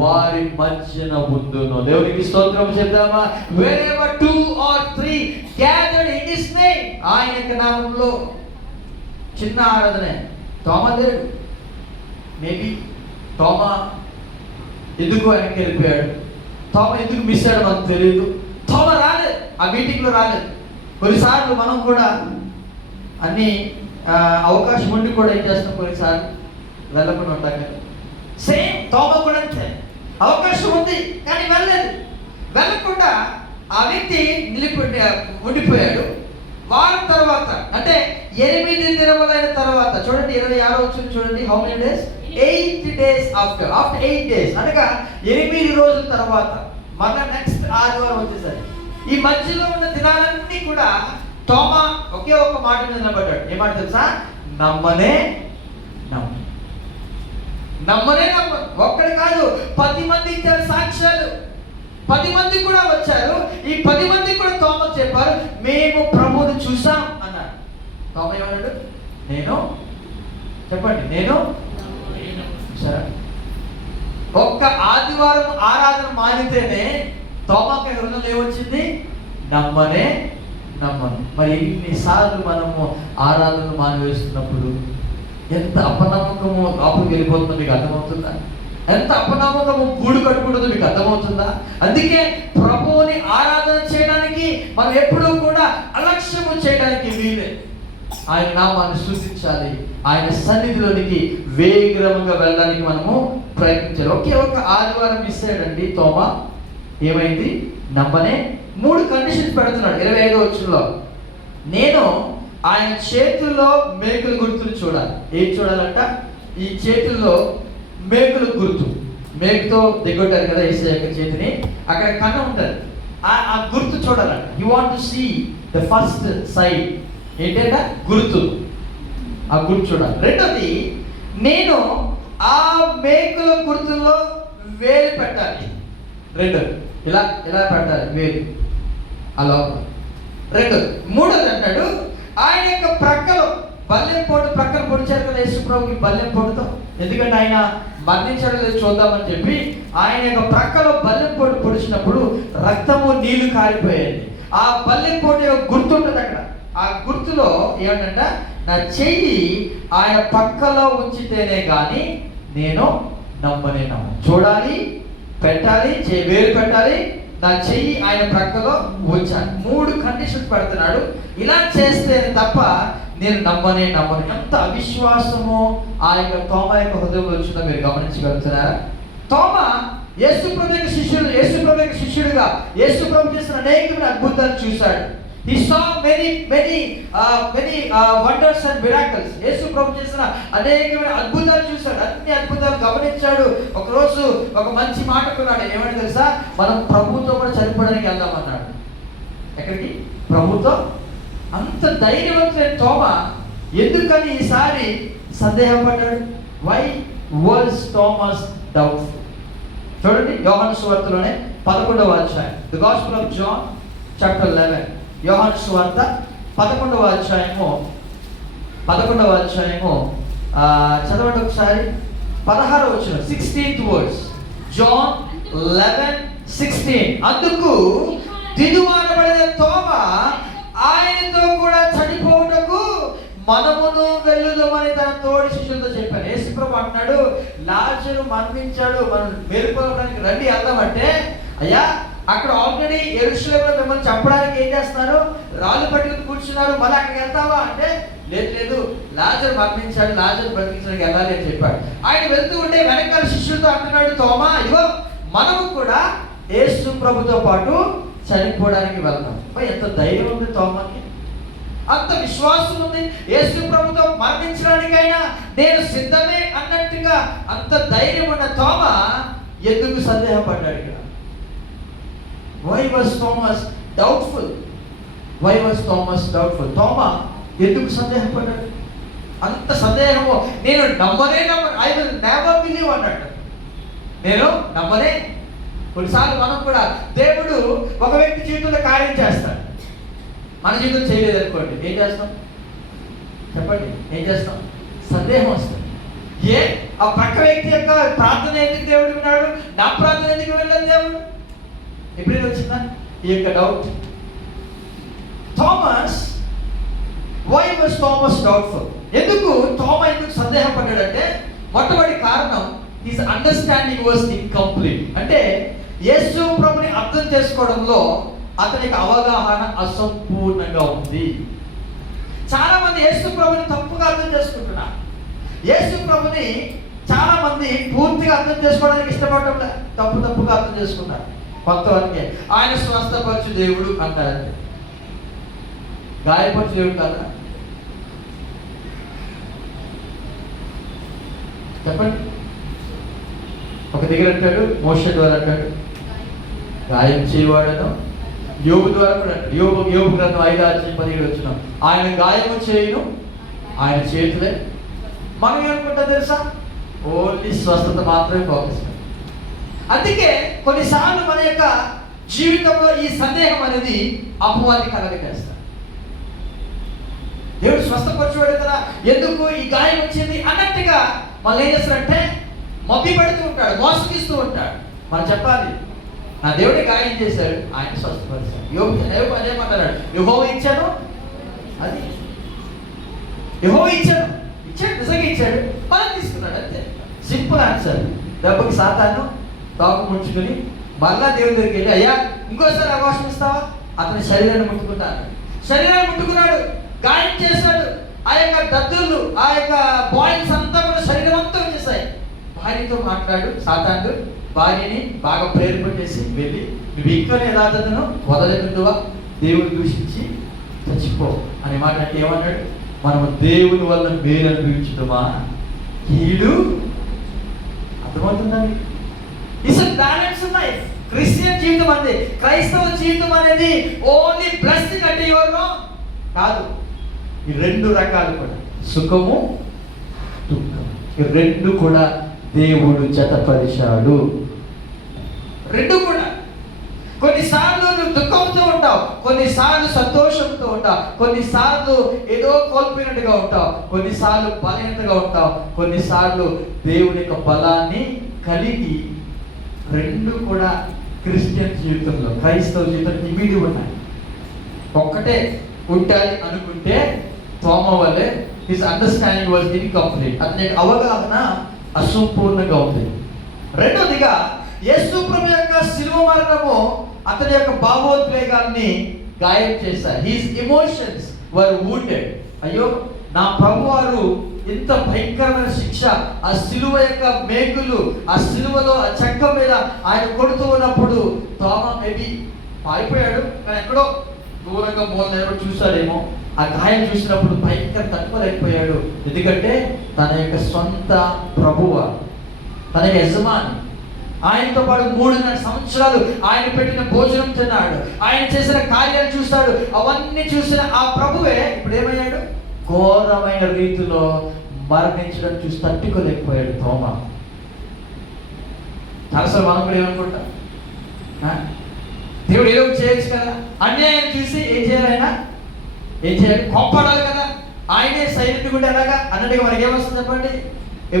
వారి మధ్యన ఉండును. దేవునికి స్తోత్రం చేద్దామా? wherever 2 or 3 gathered in his name, ఆయన యొక్క నామములో. చిన్న ఆరాధనే. తోమా లేడు. మేబీ తోమా ఎందుకు ఆయనకి వెళ్ళిపోయాడు, తోమా ఎందుకు మిస్ అయ్యాడు మనకు తెలియదు. తోమా రాలేదు, ఆ మీటింగ్లో రాలేదు. కొన్నిసార్లు మనం కూడా అన్ని అవకాశం ఉండి కూడా ఏం చేస్తాం, కొన్నిసార్లు వెళ్ళకుండా ఉంటాం కదా. సేమ్ తోమా కూడా అంతే, అవకాశం ఉంది కానీ వెళ్ళలేదు. వెళ్ళకుండా ఆ వ్యక్తి ఉండిపోయాడు. వారం తర్వాత అంటే 8 దినములైన తర్వాత చూడండి, 26 వచ్చింది చూడండి. How many days? 8 days after 8 days అనగా 8 రోజుల తర్వాత మళ్ళా నెక్స్ట్ ఆదివారం వచ్చేసరి. ఈ మధ్యలో ఉన్న దినాలన్నీ కూడా తోమా ఒకే ఒక మాట మీద నిలబడ్డాడు. ఏ మాట తెలుసా? నమ్మనే నమ్ము, నమ్మనే నమ్ము. ఒక్కడు కాదు, 10 మంది ఇచ్చారు సాక్ష్యాలు. 10 మంది కూడా వచ్చారు. ఈ 10 మంది కూడా తోమా చెప్పారు, మేము ప్రభువుని చూసాం అన్నాడు. తోమా ఏమన్నాడు? నేను చెప్పండి, నేను చూసారా? ఒక్క ఆదివారం ఆరాధన మానితేనే తోమాకి హృదయం ఏమొచ్చింది? నమ్మనే నమ్మను. మరి ఇన్నిసార్లు మనము ఆరాధన మానివేస్తున్నప్పుడు ఎంత అపనమ్మకము లోపలికి వెళ్ళిపోతుందో మీకు అర్థమవుతుందా? ఎంత అపనమ్మకము గూడు కట్టుకుంటుందో మీకు అర్థమవుతుందా? అందుకే ప్రభువుని ఆరాధన చేయడానికి మనం ఎప్పుడూ కూడా అలక్ష్యము చేయడానికి వీలే. ఆయన నామాన్ని స్తుతించాలి, ఆయన సన్నిధిలోనికి వేగంగా వెళ్ళడానికి మనము ప్రయత్నించాలి. ఒకే ఒక ఆదివారం మిస్ అయ్యాడండి తోమా. ఏమైంది? నమ్మనే 3 కండిషన్స్ పెడుతున్నాడు 25వ వచనంలో. నేను ఆయన చేతుల్లో మేకుల గుర్తులు చూడాలి. ఏం చూడాలంట? ఈ చేతుల్లో మేకుల గుర్తు. మేకుతో దిగొట్టారు కదా యేసయ్య యొక్క చేతిని, అక్కడ కన్ను ఉంటుంది. ఆ గుర్తు చూడాలంట. You want to see the first side. ఏంటంటే గుర్తు, ఆ గుర్తు చూడాలి. రెండోది, నేను ఆ మేకుల గుర్తుల్లో వేలు పెట్టాలి. రెండోది ఇలా ఇలా పెట్టాలి వేలు అలా. రెండోది. మూడోది అంటాడు, ఆయన యొక్క ప్రక్కలో బల్లెం పోటు, ప్రక్కన పొడిచారు కదా యేసుప్రభుకి బల్లెం పోటుతో. ఎందుకంటే ఆయన మరణించడం లేదు చూద్దామని చెప్పి ఆయన యొక్క ప్రక్కలో బల్లెం పోటు పొడిచినప్పుడు రక్తము నీళ్లు కారిపోయాయి. ఆ బల్లెం పోటు యొక్క గుర్తు ఉంటుంది అక్కడ. ఆ గుర్తులో ఏమంట? నా చెయ్యి ఆయన పక్కలో ఉంచితేనే కానీ నేను నమ్మనే నమ్మ. చూడాలి, పెట్టాలి, వేలు పెట్టాలి, నా చెయ్యి ఆయన ప్రక్కలో ఉంచాను. 3 కండిషన్స్ పెడుతున్నాడు. ఇలా చేస్తే తప్ప నేను నమ్మను. ఎంత అవిశ్వాసము ఆ యొక్క తోమా యొక్క హృదయంలో వచ్చిందో మీరు గమనించగలుగుతున్నారా? తోమా యేసుప్రభు యొక్క శిష్యుడుగా యేసుప్రభు చేసిన అనేకమైన అద్భుతాలు చూశాడు. He saw many wonders and miracles. యేసు ప్రభు చేసిన అనేకమైన అద్భుతాలు చూశాడు. అన్ని అద్భుతాలు గమనించాడు. ఒకరోజు ఒక మంచి మాట కొన్నాడు. ఏమని తెలుసా? మనం ప్రభుతో కూడా చనిపోవడానికి వెళ్దామన్నాడు. ఎక్కడికి? ప్రభుతో. అంత ధైర్యవంతుడైన తోమా ఎందుకని ఈసారి సందేహపడ్డాడు? Why was Thomas doubtful? చూడండి, యోహాను సువార్తలోనే 11వ అధ్యాయం, the gospel of John chapter 11. యోహాను సువార్త 11వ అధ్యాయము చదవండి ఒకసారి. 16వ వచనం, 16th వర్స్. జాన్ 11:16. అందుకు దిగుమానబడిన తోమా ఆయనతో కూడా చనిపోవుటకు మనమును వెళ్ళుదామని తన తోడి శిష్యులతో చెప్పాను. యేసుప్రభు అంటున్నాడు, లాజరు మరణించాడు, మనం మేలుకోవడానికి రండి వెళ్దామంటే, అయ్యా అక్కడ ఆల్రెడీ యెరూషలేములో మిమ్మల్ని చంపడానికి ఏం చేస్తున్నారు? రాళ్ళు పట్టుకుని కూర్చున్నారు, మళ్ళీ అక్కడికి వెళ్తావా అంటే, లేదు లాజరు మరణించాడు, లాజరు బ్రతికించడానికి వెళ్ళాలి అని చెప్పాడు. ఆయన వెళ్తూ ఉంటే వెనకాల శిష్యులతో అంటున్నాడు, తోమా ఇగో మనము కూడా యేసు ప్రభుతో పాటు చనిపోవడానికి వెళ్తాం. ఎంత ధైర్యం ఉంది తోమాకి, అంత విశ్వాసం ఉంది. యేసు ప్రభుతో మరణించడానికైనా నేను సిద్ధమే అన్నట్టుగా అంత ధైర్యం ఉన్న తోమా ఎందుకు సందేహపడ్డాడు? ఇక్కడ వై వాజ్ థామస్ డౌట్ఫుల్? తోమా ఎందుకు సందేహపడ్డాడు? అంత సందేహము. నేను నమ్మనే ఐ విల్ నెవర్ బిలీవ్ అన్నట్టు. నేను నమ్మనే. కొన్నిసార్లు మనం కూడా దేవుడు ఒక వ్యక్తి జీవితంలో కార్యం చేస్తాడు, మన జీవితం చేయలేదు అనుకోండి, ఏం చేస్తాం? చెప్పండి, ఏం చేస్తాం? సందేహం వస్తుంది. ఆ పక్క వ్యక్తి యొక్క ప్రార్థన ఎందుకు దేవుడు విన్నాడు, నా ప్రార్థన ఎందుకు వెళ్ళలేదు దేవుడు? ఎప్పుడైనా వచ్చిందా ఈ యొక్క doubt? Why was Thomas doubtful? తోమా ఎందుకు సందేహపడ్డాడంటే, మొట్టమొదటి కారణం హిస్ అండర్స్టాండింగ్ వాజ్ ఇన్కంప్లీట్. అంటే యేసు ప్రభుని అర్థం చేసుకోవడంలో అతనికి అవగాహన అసంపూర్ణంగా ఉంది. చాలా మంది యేసు ప్రభుని తప్పుగా అర్థం చేసుకుంటున్నారు. యేసు ప్రభుని చాలా మంది పూర్తిగా అర్థం చేసుకోవడానికి ఇష్టపడటం లేదు, తప్పుగా అర్థం చేసుకున్నారు. కొంతవరకే ఆయన స్వస్థపరచు దేవుడు అంటారు, గాయపరచు దేవుడు కదా. చెప్పండి. ఒక దగ్గర అంటాడు, మోషే ద్వారా అంటాడు గాయం చేయవాడను. యోబు ద్వారా కూడా అంటాడు, యోబు గ్రంథం 5:17 వచ్చిన ఆయన గాయము చేయును ఆయన చేతులే. మనం ఏమనుకుంటాం తెలుసా? ఓన్లీ స్వస్థత మాత్రమే ఫోకస్. అందుకే కొన్నిసార్లు మన యొక్క జీవితంలో ఈ సందేహం అనేది అపవాది కలగజేస్తాడు. దేవుడు స్వస్థపరచువాడు కదా, ఎందుకు ఈ గాయం వచ్చింది అన్నట్టుగా వాళ్ళు ఏం చేస్తారంటే మబ్బి పెడుతూ ఉంటాడు, మోసగిస్తూ ఉంటాడు. మనం చెప్పాలి, నా దేవుడి గాయం చేశాడు, ఆయన స్వస్థపరిచాడు. యోబు అదేమంటాడు, యెహోవా ఇచ్చాను, అది యెహోవా ఇచ్చాడు, నిజంగా ఇచ్చాడు, మనం తీసుకున్నాడు, అంతే. Simple answer. దెబ్బకి సాతాను తాకు ముంచుకొని మళ్ళా దేవుడి దగ్గరికి వెళ్ళి, అయ్యా ఇంకోసారి అవకాశం ఇస్తావా? అతని శరీరాన్ని ముట్టుకున్నాడు, గాయం చేశాడు. ఆ యొక్క దద్దులు, ఆ యొక్క బాయిల్స్ అంతా కూడా శరీరం అంతా వచ్చేసాయి. భార్యతో మాట్లాడు సాతాను, భార్యని బాగా ప్రేరేపణ చేసి వెళ్ళి, నువ్వు ఇంకా యథార్థతను వదలకుందువా, దేవుడు దూషించి చచ్చిపో అనే మాట. అంటే ఏమన్నాడు? మనము దేవుని వల్ల మేలు అనుభవించడమా కీడు? అర్థమవుతుందండి? It's a balanced life. Christian జీవితం అంటే, క్రైస్తవ జీవితం అనేది ఓన్లీ బ్లెస్సింగ్ అంటే ఎవరు కాదు. ఈ 2 రకాలు కూడా, సుఖము దుఃఖం, ఈ 2 కూడా దేవుడు జతపరిచాడు. 2 కూడా. కొన్నిసార్లు నువ్వు దుఃఖంతో ఉంటావు, కొన్నిసార్లు సంతోషంతో ఉంటావు, కొన్నిసార్లు ఏదో కోల్పోయినట్టుగా ఉంటావు, కొన్నిసార్లు బలహీనతగా ఉంటావు, కొన్నిసార్లు దేవుని యొక్క బలాన్ని కలిగి. 2 కూడా క్రిస్టియన్ జీవితంలో, క్రైస్తవ జీవితంలో ఇమిడి ఉన్నాయి. ఒక్కటే ఉండాలి అనుకుంటే తోమా వల్లే హిస్ అండర్స్టాండింగ్ వాజ్ ఇన్కంప్లీట్. అతని అవగాహన అసంపూర్ణంగా ఉంది. రెండోదిగా యేసు ప్రభు యొక్క శిలువ మరణము అతని యొక్క భావోద్వేగాల్ని గాయం చేశారు. హిస్ ఎమోషన్స్ వర్ వూండెడ్. అయ్యో, నా ప్రభువారు ఇంత భయంకరమైన శిక్ష, ఆ సిలువ యొక్క మేకులు, ఆ సిలువలో ఆ చెక్క మీద ఆయన కొడుతూ ఉన్నప్పుడు తోమ మేబీ పారిపోయాడు, కానీ ఎక్కడో దూరంగా మూలన ఎవరో చూశాడేమో. ఆ గాయం చూసినప్పుడు భయంకర తట్టుకోలేకపోయాడు. ఎందుకంటే తన యొక్క సొంత ప్రభువ, తన యజమాని, ఆయనతో పాటు 3.5 సంవత్సరాలు ఆయన పెట్టిన భోజనం తిన్నాడు, ఆయన చేసిన కార్యాలు చూస్తాడు. అవన్నీ చూసిన ఆ ప్రభువే ఇప్పుడు ఏమయ్యాడు? ఘోరమైన రీతిలో మరణించడం చూసి తట్టుకోలేకపోయాడు తోమ. అసలు మనం కూడా ఏమనుకుంటాం, దేవుడు ఏదో చేయొచ్చు కదా, అన్యాయం చూసి ఏం చేయాలి, ఆయన ఏం చేయాలి, కోప్పడాలి కదా, ఆయనే సైలెంట్ కూడా ఎలాగా అన్నట్టుగా మనకి ఏమొస్తుంది చెప్పండి?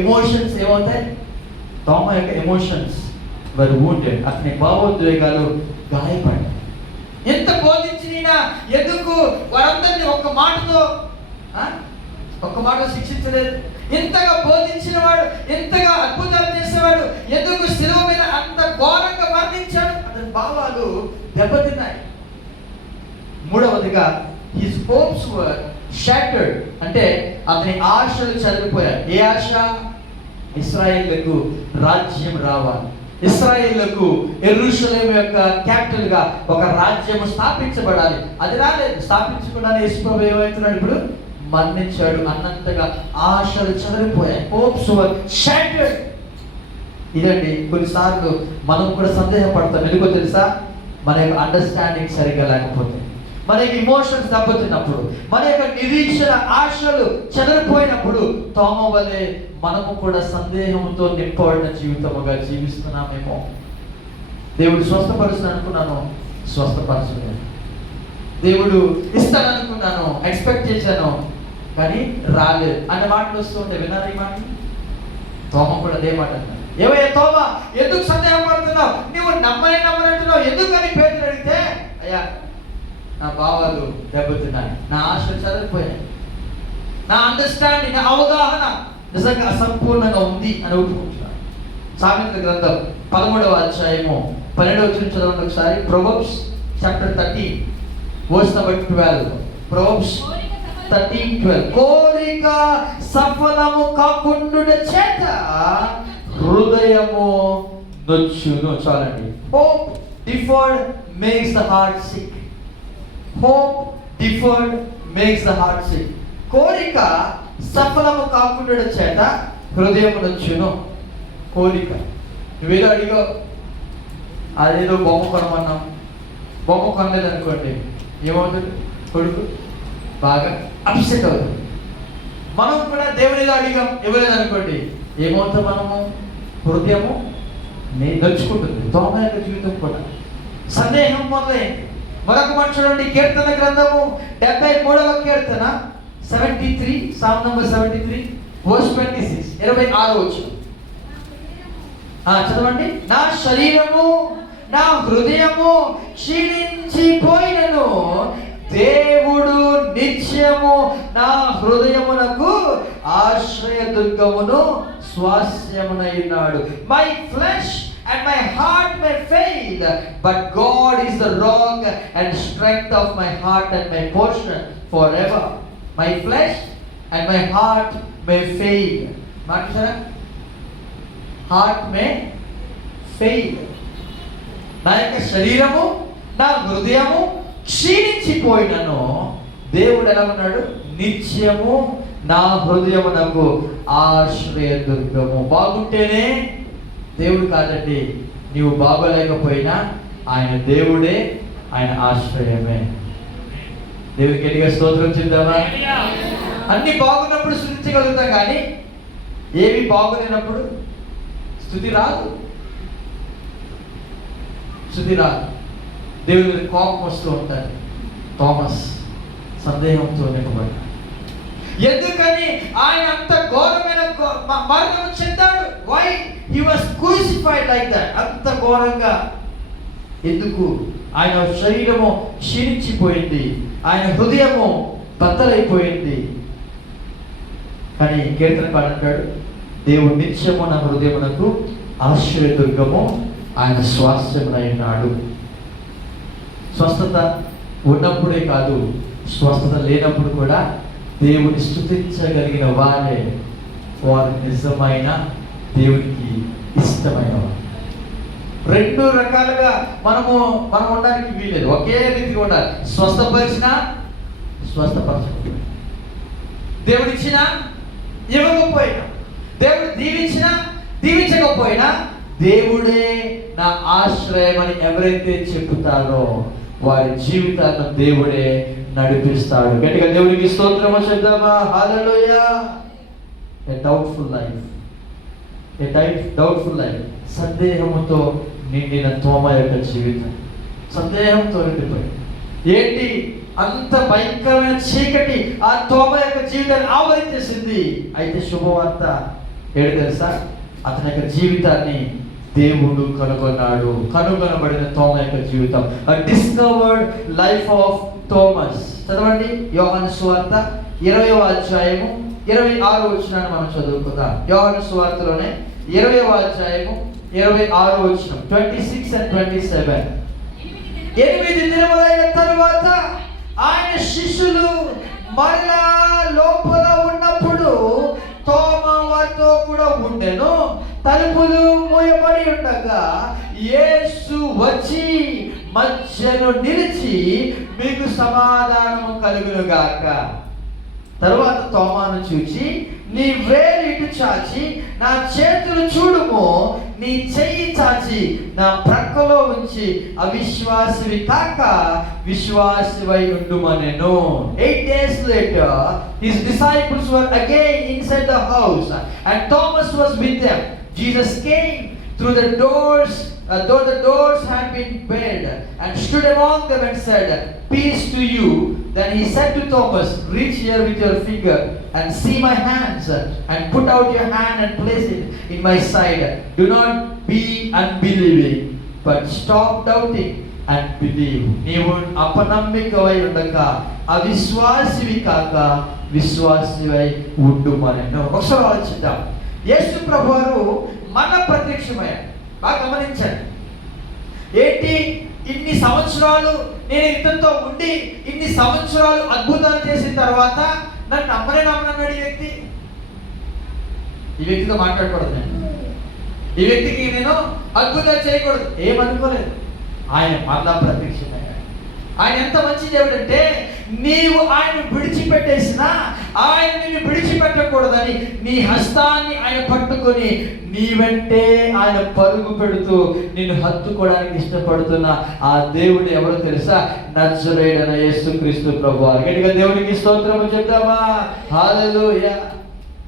ఎమోషన్స్ ఏమవుతాయి? తోమ యొక్క ఎమోషన్స్ వర్ వూండెడ్. అతని భావోద్వేగాలు గాయపడ్డాయి. ఎంత బోధించినా ఎందుకు వారందరినీ ఒక్క మాటతో శిక్షించలేదు? ఎంతగా బోధించిన వాడు, ఎంతగా అద్భుతాలు చేసేవాడు, ఎందుకు శిలువ మీద అంత ఘోరంగా మరణించాడు? అతని భావాలు దెబ్బతిన్నాయి. మూడవదిగా హిస్ హోప్స్ వర్ షాటర్డ్. అంటే అతని ఆశలు చదివిపోయాయి. ఏ ఆశ? ఇశ్రాయేలుకు రాజ్యం రావాలి, ఇశ్రాయేలుకు యెరూషలేము యొక్క క్యాపిటల్ గా ఒక రాజ్యము స్థాపించబడాలి. అది రాలేదు. స్థాపించకుండానే యేసుప్రభు ఏమవుతున్నాడు? ఇప్పుడు మరణించాడు అన్నంతగా ఆశలు చెదిరిపోయాయి. హోప్స్ వర్ షాటర్డ్. ఇదండి కొన్నిసార్లు మనం కూడా సందేహపడతాం. ఎందుకో తెలుసా? మన యొక్క అండర్స్టాండింగ్ సరిగ్గా లేకపోతే, మన యొక్క ఇమోషన్స్ దెబ్బతిన్నప్పుడు, మన యొక్క నిరీక్షణ ఆశలు చెదిరిపోయినప్పుడు తోమ వలె మనము కూడా సందేహంతో నింపబడిన జీవితముగా జీవిస్తున్నామేమో. దేవుడు స్వస్థపరుస్తాను అనుకున్నాను, స్వస్థపరచలేదు. దేవుడు ఇస్తాననుకున్నాను, ఎక్స్పెక్ట్ చేశాను, కానీ రాలేదు అనే మాటలు వస్తూ ఉంటే విన్నారా ఈ మాట? తోమ కూడా అదే మాట అన్నాడు. ఏవయ్యా తోమ, ఎందుకు సందేహపడుతున్నావు? నువ్వు నమ్మనంటున్నావు ఎందుకని పేతురు అడిగితే, అయ్యా నా భావాలు దెబ్బతిన్నాయి, నా ఆశలు చదివిపోయాయి, నా అండర్స్టాండింగ్, నా అవగాహన నిజంగా అసంపూర్ణంగా ఉంది అని ఒప్పుకుంటున్నాను. సామెతల గ్రంథం 13వ అధ్యాయము 12వ వచనం చదవండి ఒకసారి. Proverbs chapter 13 verse number 12. Proverbs 13:12. కోరిక సఫలము కాకుండుట చేత హృదయము నొచ్చును. చాలండి. Hope deferred makes the heart sick. Hope deferred makes the heart sick. కోరిక సఫలము కాకుండుట చేత హృదయము నొచ్చును. కోరిక నువ్వేదో అడిగో, అదేదో బొమ్మ కొనమన్నాం, బొమ్మ కొనలేదు అనుకోండి, ఏమవుతుంది? కొడుకు బాగా అప్సెట్ అవుతుంది. మనం కూడా దేవునిలో అడిగాం, ఇవ్వలేదు అనుకోండి, ఏమవుతాం? మనము హృదయము నొచ్చుకుంటుంది. తోమ యొక్క జీవితం కూడా సందేహం మొదలైంది. మరొక మనుషుడు నుండి కీర్తన గ్రంథము 73వ కీర్తన 73, సామ్ నంబర్ 73 verse 26, 26వ వచనం చదవండి. నా శరీరము నా హృదయము క్షీణించిపోయినను దేవుడు నిత్యము నా హృదయమునకు ఆశ్రయదుర్గమును స్వాస్యమునైనాడు. My flesh and my heart may fail, but God is the rock and strength of my heart and my portion forever. My flesh and my heart may fail. Matlab heart may fail. నా యొక్క శరీరము నా హృదయము క్షీణించిపోయినను దేవుడు ఎలా ఉన్నాడు? నిత్యము నా హృదయమునకు ఆశ్రయదుర్గము. బాగుంటేనే దేవుడు కాదండి, నీవు బాగోలేకపోయినా ఆయన దేవుడే, ఆయన ఆశ్రయమే. దేవుడికి ఎన్నిగా స్తోత్రం చెప్తామా? అన్ని బాగున్నప్పుడు స్తుతించగలుగుతాం, కానీ ఏమి బాగోలేనప్పుడు స్తుతి రాదు. స్తుతి రాదు. దేవుడి మీద కోపం వస్తూ ఉంటారు. థామస్ సందేహంతో నింపబడ్డాడు. ఎందుకని ఆయన అంత ఘోరమైన మరణం చెందాడు? Why he was crucified like that? అంత ఘోరంగా ఎందుకు? ఆయన శరీరము క్షీణించిపోయింది, ఆయన హృదయము బద్దలైపోయింది. కానీ కీర్తనకారుడు అంటాడు, దేవుడు నిత్యము నా హృదయమునకు ఆశ్రయదుర్గము, ఆయన స్వాస్థ్యమునై ఉన్నాడు. స్వస్థత ఉన్నప్పుడే కాదు, స్వస్థత లేనప్పుడు కూడా దేవుని స్తుతించగలిగిన వారే వారు నిజమైన దేవునికి ఇష్టమైన వారు. రెండు రకాలుగా మనం ఉండడానికి వీలేదు. ఒకే రీతిగా ఉండాలి. స్వస్థపరిచిన, స్వస్థపరచకపోయినా, దేవుడిచ్చిన, ఇవ్వకపోయినా, దేవుడు దీవించిన, దీవించకపోయినా దేవుడే నా ఆశ్రయం అని ఎవరైతే చెబుతారో వారి జీవితాలను దేవుడే నడిపిస్తాడు. గట్టిగా దేవుడికి స్తోత్రము చెప్దామా? హల్లెలూయా. ఏ డౌట్ఫుల్ లైఫ్, సందేహముతో నిండిన తోమ యొక్క జీవితం, సందేహంతో నిండిపోయింది. ఏంటి అంత భయంకరమైన చీకటి ఆ తోమ యొక్క జీవితాన్ని ఆవరించేసింది. అయితే శుభవార్త ఏంటి తెలుసా? అతని యొక్క జీవితాన్ని దేవుడు కనుగొనబడిన తోమ యొక్క జీవితం, డిస్కవర్డ్ లైఫ్ ఆఫ్ థోమస్. చదవండి యోహాను సువార్త 20వ అధ్యాయము 26వ వచనాన్ని మనం చదువుకుందాం. యోహాను సువార్తలోనే 20వ అధ్యాయము 26వ వచనం, 26 and 27. 8 దినములైన తరువాత ఆయన శిష్యులు మరలా లోపల ఉన్నప్పుడు తోమ వారితో కూడా ఉండెను. తలుపులు మూయబడి ఉండగా యేసు వచ్చి మధ్యను నిలిచి మీకు సమాధానము కలుగునుగాక. తరువాత తోమాను చూచి, నీ వేలు ఇటు చాచి నా చేతులు చూడుము, నీ చెయ్యి చాచి నా ప్రక్కలో ఉంచి అవిశ్వాసివి కాక విశ్వాసివై ఉండుమనెను. 8 days later his disciples were again inside the house and Thomas was with them. Jesus came through the doors, though the doors had been barred, and stood among them and said, peace to you. Then he said to Thomas, reach here with your finger and see my hands, and put out your hand and place it in my side. Do not be unbelieving, but stop doubting and believe. నీవు అపనమ్మికవై ఉండక అవిశ్వాసివి కాక విశ్వాసివై ఉండుమనెను. ఒకసారి ఆలోచిద్దాం. యేసు ప్రభువారు మన ప్రత్యక్షమయ్యారు. బాగా గమనించండి. ఏంటి ఇన్ని సంవత్సరాలు నేను ఇతనితో ఉండి ఇన్ని సంవత్సరాలు అద్భుతాలు చేసిన తర్వాత నన్ను నమ్మనన్నాడు ఈ వ్యక్తితో మాట్లాడకూడదు, ఈ వ్యక్తికి నేను అద్భుతాలు చేయకూడదు ఏమనుకోలేదు. ఆయన మరలా ప్రత్యక్షమయ్యాడు. ఆయన ఎంత మంచి దేవుడు అంటే నీవు ఆయన విడిచిపెట్టేసినా ఆయన నిన్ను విడిచిపెట్టకూడదని నీ హస్తాన్ని ఆయన పట్టుకొని నీ వెంటే ఆయన పరుగు పెడుతూ నిన్ను హత్తుకోవడానికి ఇష్టపడుతున్న ఆ దేవుడు ఎవరో తెలుసా? నజరేయుడైన యేసుక్రీస్తు ప్రభువారు. గట్టిగా దేవునికి స్తోత్రము చెప్తామా? హల్లెలూయా.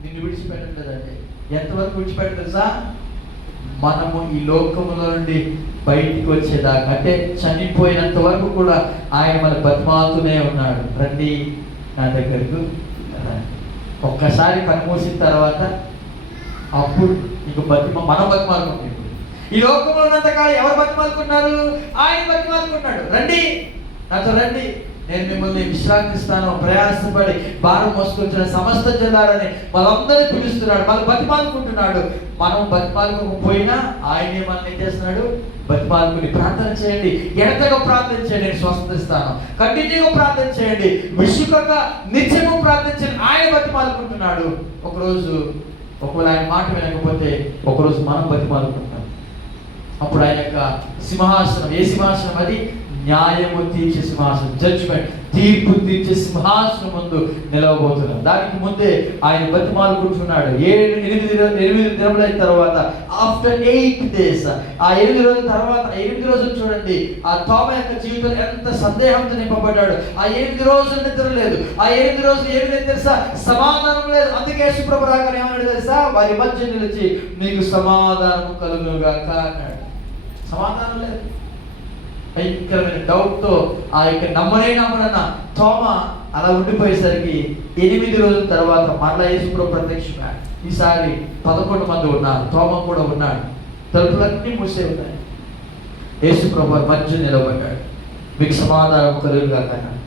నిన్ను విడిచిపెట్టట్లేదండి. ఎంతవరకు విడిచిపెట్ట తెలుసా? మనము ఈ లోకములో నుండి బయటికి వచ్చేదాకా, అంటే చనిపోయినంత వరకు కూడా ఆయన మన బతిమాలుతూనే ఉన్నాడు. రండి నా దగ్గరకు. ఒక్కసారి కన్మూసిన తర్వాత అప్పుడు ఇంక మనం బతిమాలుకుంటాం. ఈ లోకంలో ఉన్నంతకాలం ఎవరు బతిమాలుకున్నారు? ఆయన బతిమాలుకున్నాడు. రండి నాతో రండి, నేను మిమ్మల్ని విశ్రాంతిస్తాను. ప్రయాసపడి భారం మోసుకొచ్చిన సమస్త జనాలని వాళ్ళందరినీ పిలుస్తున్నాడు, వాళ్ళు బతిమాలుకుంటున్నాడు. మనం బతిమాలుకోకపోయినా ఆయనే మనల్ని ఏం చేస్తున్నాడు? బతిమాలుకుని ప్రార్థన చేయండి, ఎడతగా ప్రార్థన చేయండి, నేను స్వస్థిస్తాను. కంటిన్యూగా ప్రార్థన చేయండి, విసుకక నిత్యము ప్రార్థన చేయండి. ఆయన బతిమాలుకుంటున్నాడు. ఒకవేళ ఆయన మాట వినకపోతే ఒకరోజు మనం బతిమాలుకుంటాం. అప్పుడు ఆయన యొక్క సింహాసనం, ఏ సింహాసనం అది? న్యాయము తీర్చే సింహాసనం, జడ్జిమెంట్, తీర్పు తీర్చే సింహాసనం ముందు నిలవబోతున్నాం. దానికి ముందే ఆయన బతిమాలుకుంటున్నాడు. 8 దినములైన తర్వాత, ఆఫ్టర్ 8 days, ఆ 8 రోజుల తర్వాత, 8 రోజులు చూడండి ఆ తోమ యొక్క జీవితం ఎంత సందేహంతో నింపబడ్డాడు. ఆ 8 రోజులు నిద్ర లేదు. ఆ 8 రోజులు ఏమి లేదు తెలుసా? సమాధానం లేదు. అందుకే యేసుప్రభు రాగానే ఏమన్నాడు తెలుసా? వారి మధ్య నిలిచి మీకు సమాధానం కలుగునుగాక అన్నాడు. సమాధానం లేదు. భయంకరమైన డౌట్తో ఆ యొక్క నమ్మనన్న తోమ అలా ఉండిపోయేసరికి 8 రోజుల తర్వాత మరలా యేసుప్రభు ప్రత్యక్షమయ్యాడు. ఈసారి 11 మంది ఉన్నారు, తోమ కూడా ఉన్నాడు. తలుపులన్నీ మూసే ఉన్నాయి. యేసుప్రభు మధ్య నిలబడ్డాడు. మీకు సమాధానం కలుగుగాక అన్నాడు.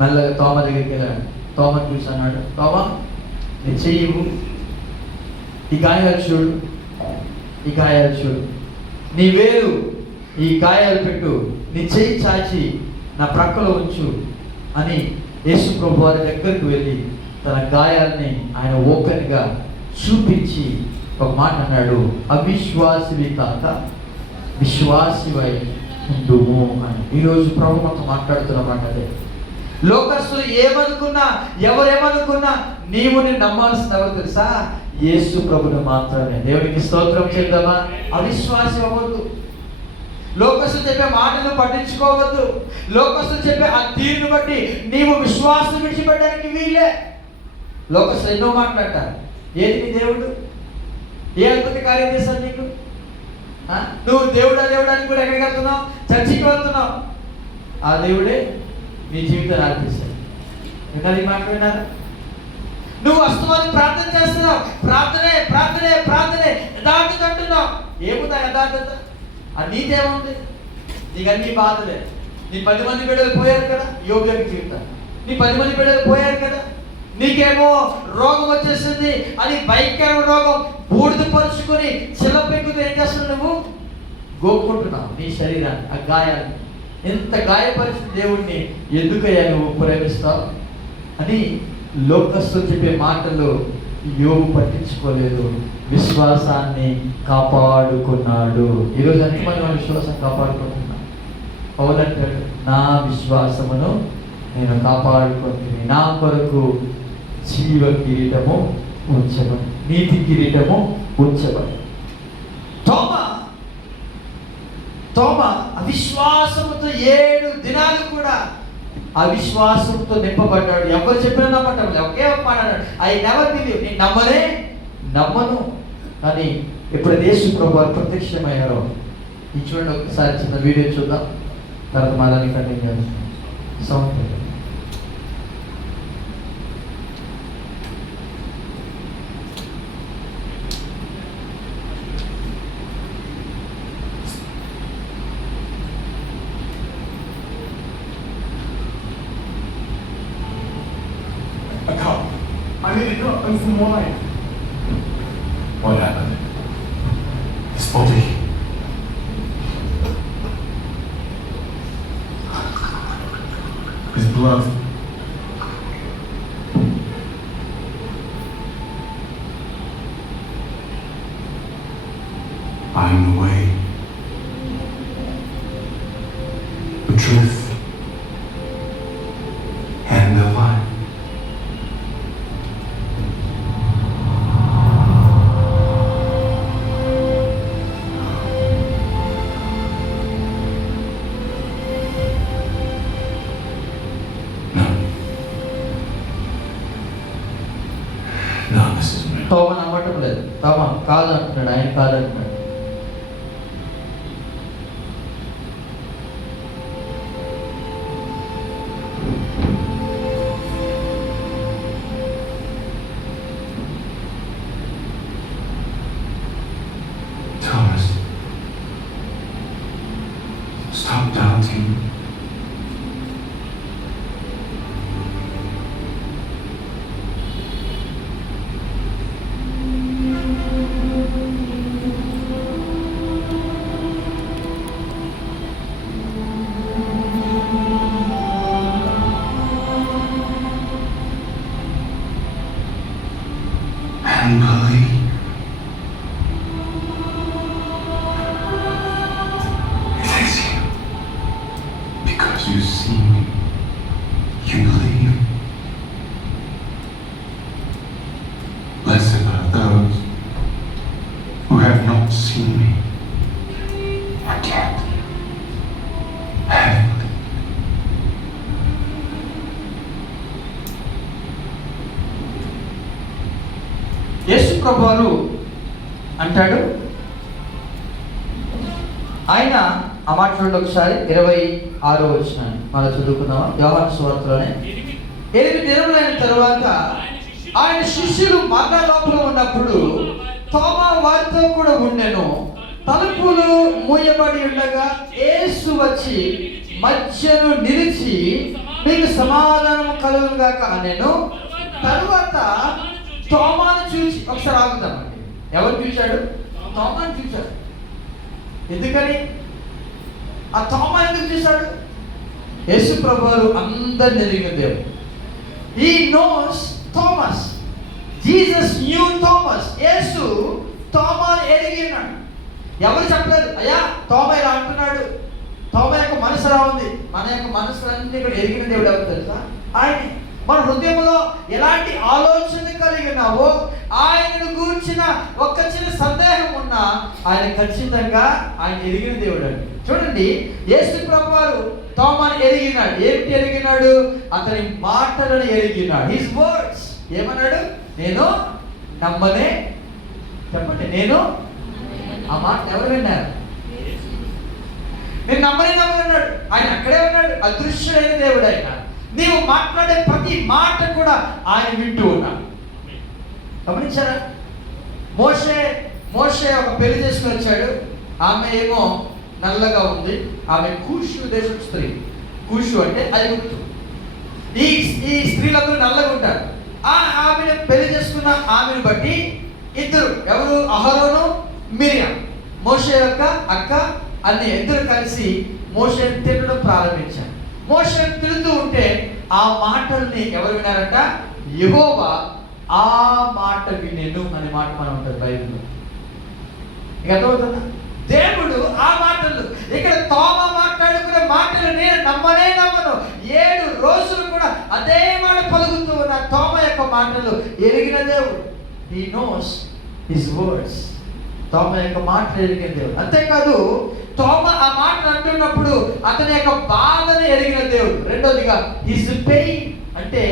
మెల్లగా తోమ దగ్గరికి వెళ్ళాడు. తోమను చూసి అన్నాడు, తోమ నీ చెయ్యి, ఈ గాయాలు చూడు, ఈ గాయాలు చూడు, నీ వేలు ఈ గాయాలు పెట్టు, నీ చెయ్యి చాచి నా ప్రక్కలో ఉంచు అని యేసు ప్రభు వారి దగ్గరికి వెళ్ళి తన గాయాలని ఆయన ఓపెన్గా చూపించి ఒక మాట అన్నాడు, అవిశ్వాసివి కాక విశ్వాసివై ఉండుము అని. ఈరోజు ప్రభు మనతో మాట్లాడుతున్నమాట అదే. లోకస్తులు ఏమనుకున్నా, ఎవరేమనుకున్నా, నీవు నమ్మాల్సిన ఎవరు తెలుసా? యేసు ప్రభుని మాత్రమే. దేవునికి స్తోత్రం చేద్దామా? అవిశ్వాసి అవ్వద్దు. లోకస్తులు చెప్పే మాటలు పట్టించుకోవద్దు. లోకస్తులు చెప్పే ఆ తీరును బట్టి నీవు విశ్వాసం విడిచిపెట్టడానికి వీలే. లోకస్తులు ఎన్నో మాట్లాడతారు. ఏది నీ దేవుడు? ఏ అద్భుత కార్యం చేశాడు నీకు? నువ్వు దేవుడా అని కూడా ఎక్కడికి వెళ్తున్నావు? చర్చికి వెళ్తున్నావు. ఆ దేవుడే నీ జీవితాన్ని ఆర్పిస్తాడు. ఎక్కడికి మాట్లాడినారా? నువ్వు వస్తువుని ప్రార్థన చేస్తున్నావు, ప్రార్థనే ప్రార్థనే ప్రార్థనే యథార్థత అంటున్నావు. ఏముందా యథార్థత? ఆ నీదేముంది? నీకు అన్ని బాధలే. నీ 10 మంది బిడ్డలు పోయారు కదా, యోగ జీవితం. నీ 10 మంది బిడ్డలు పోయారు కదా. నీకేమో రోగం వచ్చేసింది, అది భయంకరమైన రోగం. బూడిద పరుచుకొని చిల్లపెక్కుతూ ఏం చేస్తున్నావు? నువ్వు గోక్కుంటున్నావు నీ శరీరాన్ని, ఆ గాయాన్ని. ఎంత గాయపరిచిన దేవుడిని ఎందుకయ్యా నువ్వు ప్రేమిస్తావు అని లోకస్తులు చెప్పే మాటలు యోగు పట్టించుకోలేదు. విశ్వాసాన్ని కాపాడుకున్నాడు. ఈరోజు ఎంతమంది మన విశ్వాసం కాపాడుకుంటున్నాం? పౌలంటాడు, నా విశ్వాసమును నేను కాపాడుకుంటుంది, నా కొరకు జీవ కిరీటము ఉంచబడి, నీతి కిరీటము ఉంచబడి. తోమ అవిశ్వాసముతో 7 దినాలు కూడా అవిశ్వాసంతో నింపబడ్డాడు. ఎవరు చెప్పినా నమ్మటం లేదు. ఒకే మాట అన్నాడు, ఐ నెవర్ బిలీవ్. నేను నమ్మను. కానీ ఎప్పుడు యేసు ప్రభువు ప్రత్యక్షమయ్యారో, ఈ చూడండి ఒకసారి చిన్న వీడియో చూద్దాం, తర్వాత మళ్ళీ కంటిన్యూ చేస్తాం. Sound I need to go and some more light. What happened? His body. His blood. I am the way, the truth, and the life. తోమ నమ్మటం లేదు. తోమ కాదు అంటున్నాడు, ఆయన కాదంటున్నాడు. Thomas, stop doubting. And believe. It is you. Because you see me, you believe. Blessed are those who have not seen me, and yet have believed. యేసు ప్రభువారు అంటాడు, ఆయన ఆ మాట చూడండి ఒకసారి 26వ వచనం మనం చదువుకుందామా? యోహాను సువార్తలోనే 8 దినములైన తరువాత ఆయన శిష్యులు మరణ లోపల ఉన్నప్పుడు తోమా వారితో కూడా ఉండెను. తలుపులు మూయబడి ఉండగా యేసు వచ్చి మధ్యను నిలిచి, మీకు సమాధానం కలుగును గాక అనెను. తరువాత తోమాను చూసి, ఒకసారి ఆగుదామండి. ఎవరు చూశాడు? తోమాను చూశాడు. ఎందుకని? ఆ తోమా ఎందుకు చూశాడు? యేసు ప్రభువారు అందరిని ఎరిగిన దేవుడు. He knows Thomas. Jesus knew Thomas. యేసు తోమాను ఎరిగి ఉన్నాడు. ఎవరు చెప్పలేదు, అయ్యా తోమా ఇలా అంటున్నాడు, తోమా యొక్క మనసు ఎలా ఉంది. మన యొక్క మనసులన్నీ కూడా ఎరిగిన దేవుడు ఎవరు తెలుసా? ఆయన. మన హృదయంలో ఎలాంటి ఆలోచన కలిగినావో, ఆయనను గూర్చిన ఒక్క చిన్న సందేహం ఉన్నా ఆయన ఖచ్చితంగా ఆయన ఎరిగిన దేవుడు అండి. చూడండి, యేసు ప్రభువారు తోమాను ఎరిగినాడు. ఏమిటి ఎరిగినాడు? అతని మాటలను ఎరిగినాడు. His words. ఏమన్నాడు? నేను నమ్మనే. చెప్పండి, నేను. ఆ మాట ఎవరు విన్నారు? నేను నమ్మన్నాడు. ఆయన అక్కడే ఉన్నాడు. అదృశ్యుడైన దేవుడు ఆయన. నీవు మాట్లాడే ప్రతి మాట కూడా ఆయన వింటూ ఉన్నాడు. గమనించారా? మోషే ఒక పెళ్లి చేసుకుని వచ్చాడు. ఆమె ఏమో నల్లగా ఉంది. ఆమె కూషు దేశం స్త్రీ. కూషు అంటే ఐగుప్తు. ఈ స్త్రీలందరూ నల్లగా ఉంటారు. ఆమెను పెళ్లి చేసుకున్న ఆమెను బట్టి ఇద్దరు, ఎవరు? అహరోను, మిరియాం, మోషే యొక్క అక్క అన్ని ఇద్దరు కలిసి మోషేను తినడం ప్రారంభించారు. మోషేను తిడుతూ ఉంటే ఆ మాటల్ని ఎవరు వినారంట? యెహోవా ఆ మాట వినెను అనే మాట మనం ఉంటుంది బైబిల్లో. ఇక అర్థమవుతుందా? దేవుడు ఆ మాటలు, ఇక్కడ తోమా మాట్లాడుకునే మాటలు నేను నమ్మను. 7 రోజులు కూడా అదే మాట పలుకుతూ ఉన్న తోమా యొక్క మాటలు ఎరిగిన దేవుడు. He knows his words. తోమా యొక్క మాటలు ఎరిగిన దేవుడు. అంతేకాదు, తోమా ఆ మాటలు అంటున్నప్పుడు అతని యొక్క బాధను ఎరిగిన దేవుడు. రెండోదిగా హిస్ పెయిన్, అంటే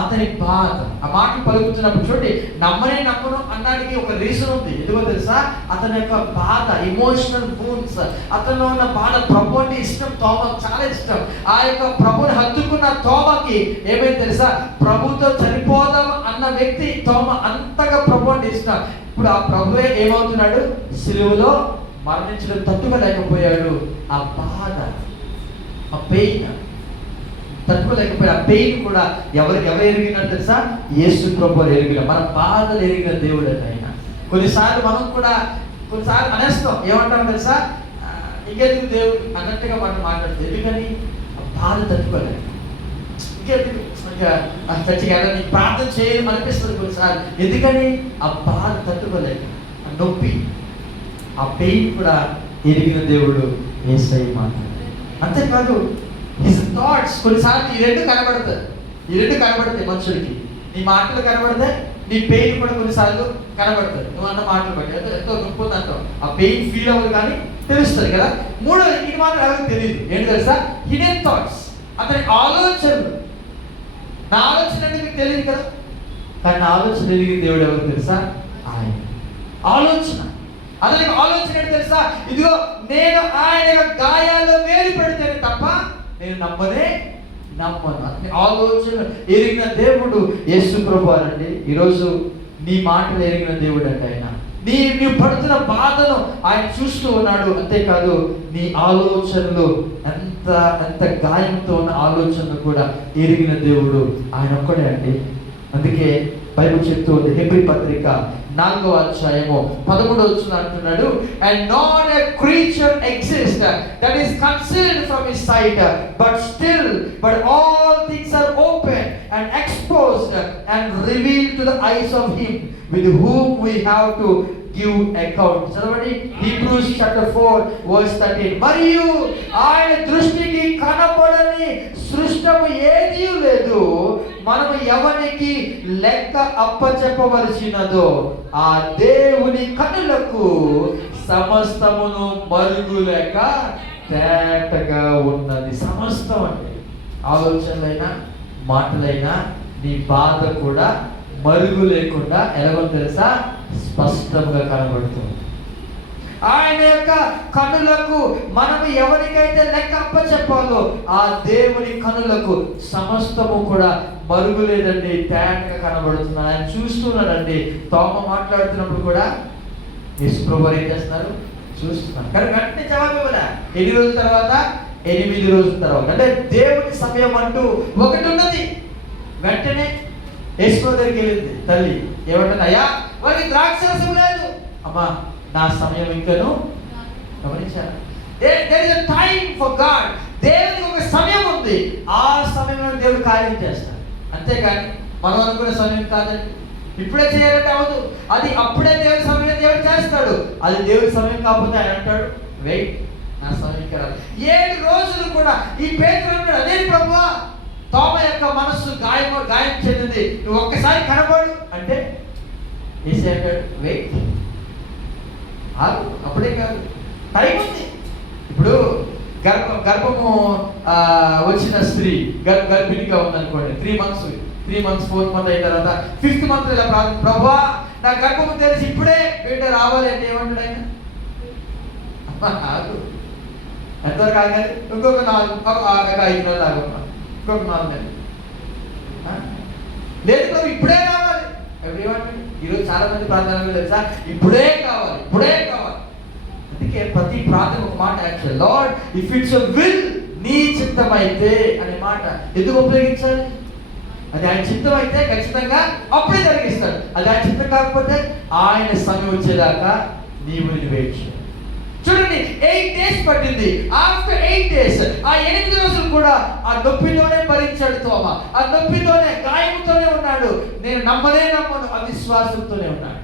అతని బాధ. ఆ మాటలు పలుకుతున్నప్పుడు చూడండి, నమ్మను అన్నానికి ఒక రీజన్ ఉంది. ఎందుకో తెలుసా? అతని యొక్క బాధ, ఇమోషనల్ వూండ్స్, అతనిలో ఉన్న బాధ. ప్రభు అంటే ఇష్టం, తోమాకు చాలా ఇష్టం. ఆ యొక్క ప్రభుని హత్తుకున్న తోమాకి ఏమైంది తెలుసా? ప్రభుతో చనిపోదాం అన్న వ్యక్తి తోమా. అంతగా ప్రభు అంటే ఇష్టం. ఇప్పుడు ఆ ప్రభువే ఏమవుతున్నాడు? సిలువలో మరణించడం తట్టుకోలేకపోయాడు. ఆ బాధ, ఆ పెయిన్ తట్టుకోలేకపోయాడు. ఆ పెయిన్ కూడా ఎవరు ఎరిగినారు తెలుసా? యేసు ప్రభు ఎరిగిన. మన బాధలు ఎరిగిన దేవుడు అండి ఆయన. కొన్నిసార్లు మనం కూడా కొన్నిసార్లు అనేస్తాం. ఏమంటాం తెలుసా? ఇంకెందుకు దేవుడు అన్నట్టుగా మనం మాట్లాడుతుంది. ఎందుకని? ఆ బాధ తట్టుకోలేదు. ఇంకెందుకు చచ్చిగా నీకు ప్రార్థన చేయడం అనిపిస్తుంది కొన్నిసార్లు. ఎందుకని? ఆ బాధ తట్టుకోలేదు. ఆ నొప్పి, ఆ పెయిన్ కూడా ఎరిగిన దేవుడు యేసయ్య మాట. అంతేకాదు, హిస్ థాట్స్. కొన్నిసార్లు ఈ రెండు కనబడతాయి మనుషులకి. నీ మాటలు కనబడతాయి, నీ పెయిన్ కూడా కొన్నిసార్లు కనబడుతుంది. నువ్వు అన్న మాటలు బట్టి ఎంతో నొప్పి ఉందంటావు. ఆ పెయిన్ ఫీల్ అవ్వదు కానీ తెలుస్తుంది కదా. మూడోది, ఇది మాత్రం ఎవరికి తెలియదు. ఏంటి తెలుసా? Hidden thoughts. అతని ఆలోచనలు. నా ఆలోచన అంటే మీకు తెలియదు కదా, కానీ నా ఆలోచన ఎరిగిన దేవుడు ఎవరు తెలుసా? ఆయన ఆలోచన. అతనికి ఆలోచన ఏంటి తెలుసా? ఇదిగో నేను ఆయన గాయాల్లో వేలు పెడితేనే తప్ప నేను నమ్మను. అతని ఆలోచన ఎరిగిన దేవుడు యేసు ప్రభువారు అండి. ఈరోజు నీ మాటలు ఎరిగిన దేవుడు అంటే ఆయన. నీవు పడుతున్న బాధను ఆయన చూస్తూ ఉన్నాడు. అంతేకాదు, నీ ఆలోచనలు ఎంత గాయంతో ఉన్న ఆలోచనలు కూడా ఎరిగిన దేవుడు ఆయన ఒక్కడే అండి. అందుకే బైబిల్ చెప్తూ ఉంది, హెబ్రీ పత్రిక 4వ అధ్యాయము 11వ వచనం అంటున్నాడు, and not a creature exists that is concealed from his sight, but all things are open and exposed and revealed to the eyes of him with whom we have to give account. చదవండి, Hebrews chapter 4 verse 13. మరియు ఆయన దృష్టికి కనబడని సృష్టము ఏదీ లేదు, మనం ఎవరికి లెక్క అప్పచెప్పవలసినదో ఆ దేవుని కనులకు సమస్తమును మరుగులేక తేటగా ఉన్నది. సమస్తం అంటే ఆలోచనలైనా మాటలైనా నీ బాధ కూడా మరుగు లేకుండా ఎలాగో తెలుసా? స్పష్టంగా కనబడుతుంది. ఆయన యొక్క కనులకు మనం ఎవరికైతే లెక్క అప్పచెప్పాలో ఆ దేవుని కనులకు సమస్తము కూడా మరుగు లేదండి, తేటగా కనబడుతుంది. ఆయన చూస్తున్నాడండి. తోమ మాట్లాడుతున్నప్పుడు కూడా యేసు ప్రభువు ఏం చేస్తున్నారు? చూస్తున్నారు. కానీ వెంటనే జవాబు ఇవ్వరా? 8 రోజుల తర్వాత, 8 రోజుల తర్వాత, అంటే దేవుని సమయం అంటూ ఒకటి ఉన్నది. వెంటనే యేసు దగ్గరికి వెళ్ళింది తల్లి. ఏమంటుంది? అయ్యా వారికి ద్రాక్షరసం లేదు. అమ్మా, నా సమయం ఇంకను. గమనించారా? There is a time for God. దేవునికి ఒక సమయం ఉంది. ఉంది. ఆ సమయంలో దేవుడు కార్యం చేస్తాడు. అంతేగాని మనం అనుకునే సమయం కాదండి. ఇప్పుడే చేయాలంటే అవదు. అది అప్పుడే దేవుడి సమయం దేవుడు చేస్తాడు. అది దేవుడి సమయం కాకపోతే ఆయన అంటాడు వెయిట్, నా సమయంకి రాదు. 7 రోజులు కూడా ఈ పేతురు అంటాడు, అదే ప్రభువా తోమ యొక్క మనస్సు గాయం చెందింది, నువ్వు ఒక్కసారి కనబడు అంటే ఏసీ అంటాడు వెయిట్, అప్పుడే కాదు, టైం ఉంది. ఇప్పుడు గర్భము వచ్చిన స్త్రీ గర్భిణిగా ఉందనుకోండి, 3 months 4th month అయిన తర్వాత 5th month ఇలా ప్రభువా నా గర్భము తెలిసి ఇప్పుడే బిడ్డ రావాలి అంటే ఏమంటాడు ఆయన? ఆగు, ఎంతవరకు ఆగాలి? ఇంకొక 5 నెలలు ఆగమ్మా, ఇంకొక 4 నెలలు. లేదు ప్రభు ఇప్పుడే రావాలి. ఎప్పుడు ఏమంటాడు? ఈరోజు చాలా మంది ప్రార్థనలు తెలుసా, ఇప్పుడే కావాలి, ఇప్పుడే కావాలి. అందుకే ప్రతి ప్రార్థన ఒక మాట actual, lord if it's your will, నీ చిత్తం అయితే అనే మాట ఎందుకు ఉపయోగించాలి? అది ఆయన చిత్తం అయితే ఖచ్చితంగా అప్పుడే జరిగిస్తాడు. అది ఆయన చిత్తం కాకపోతే ఆయన సమయం వచ్చేదాకా నీవు వెయిట్ చేయాలి. చూడండి 8 days పట్టింది. ఆఫ్టర్ 8 days, ఆ 8 రోజులు కూడా ఆ నొప్పితోనే భరించాడు తోమ. ఆ నొప్పితోనే, గాయముతోనే ఉన్నాడు. నేను నమ్మను, అవిశ్వాసంతోనే ఉన్నాడు.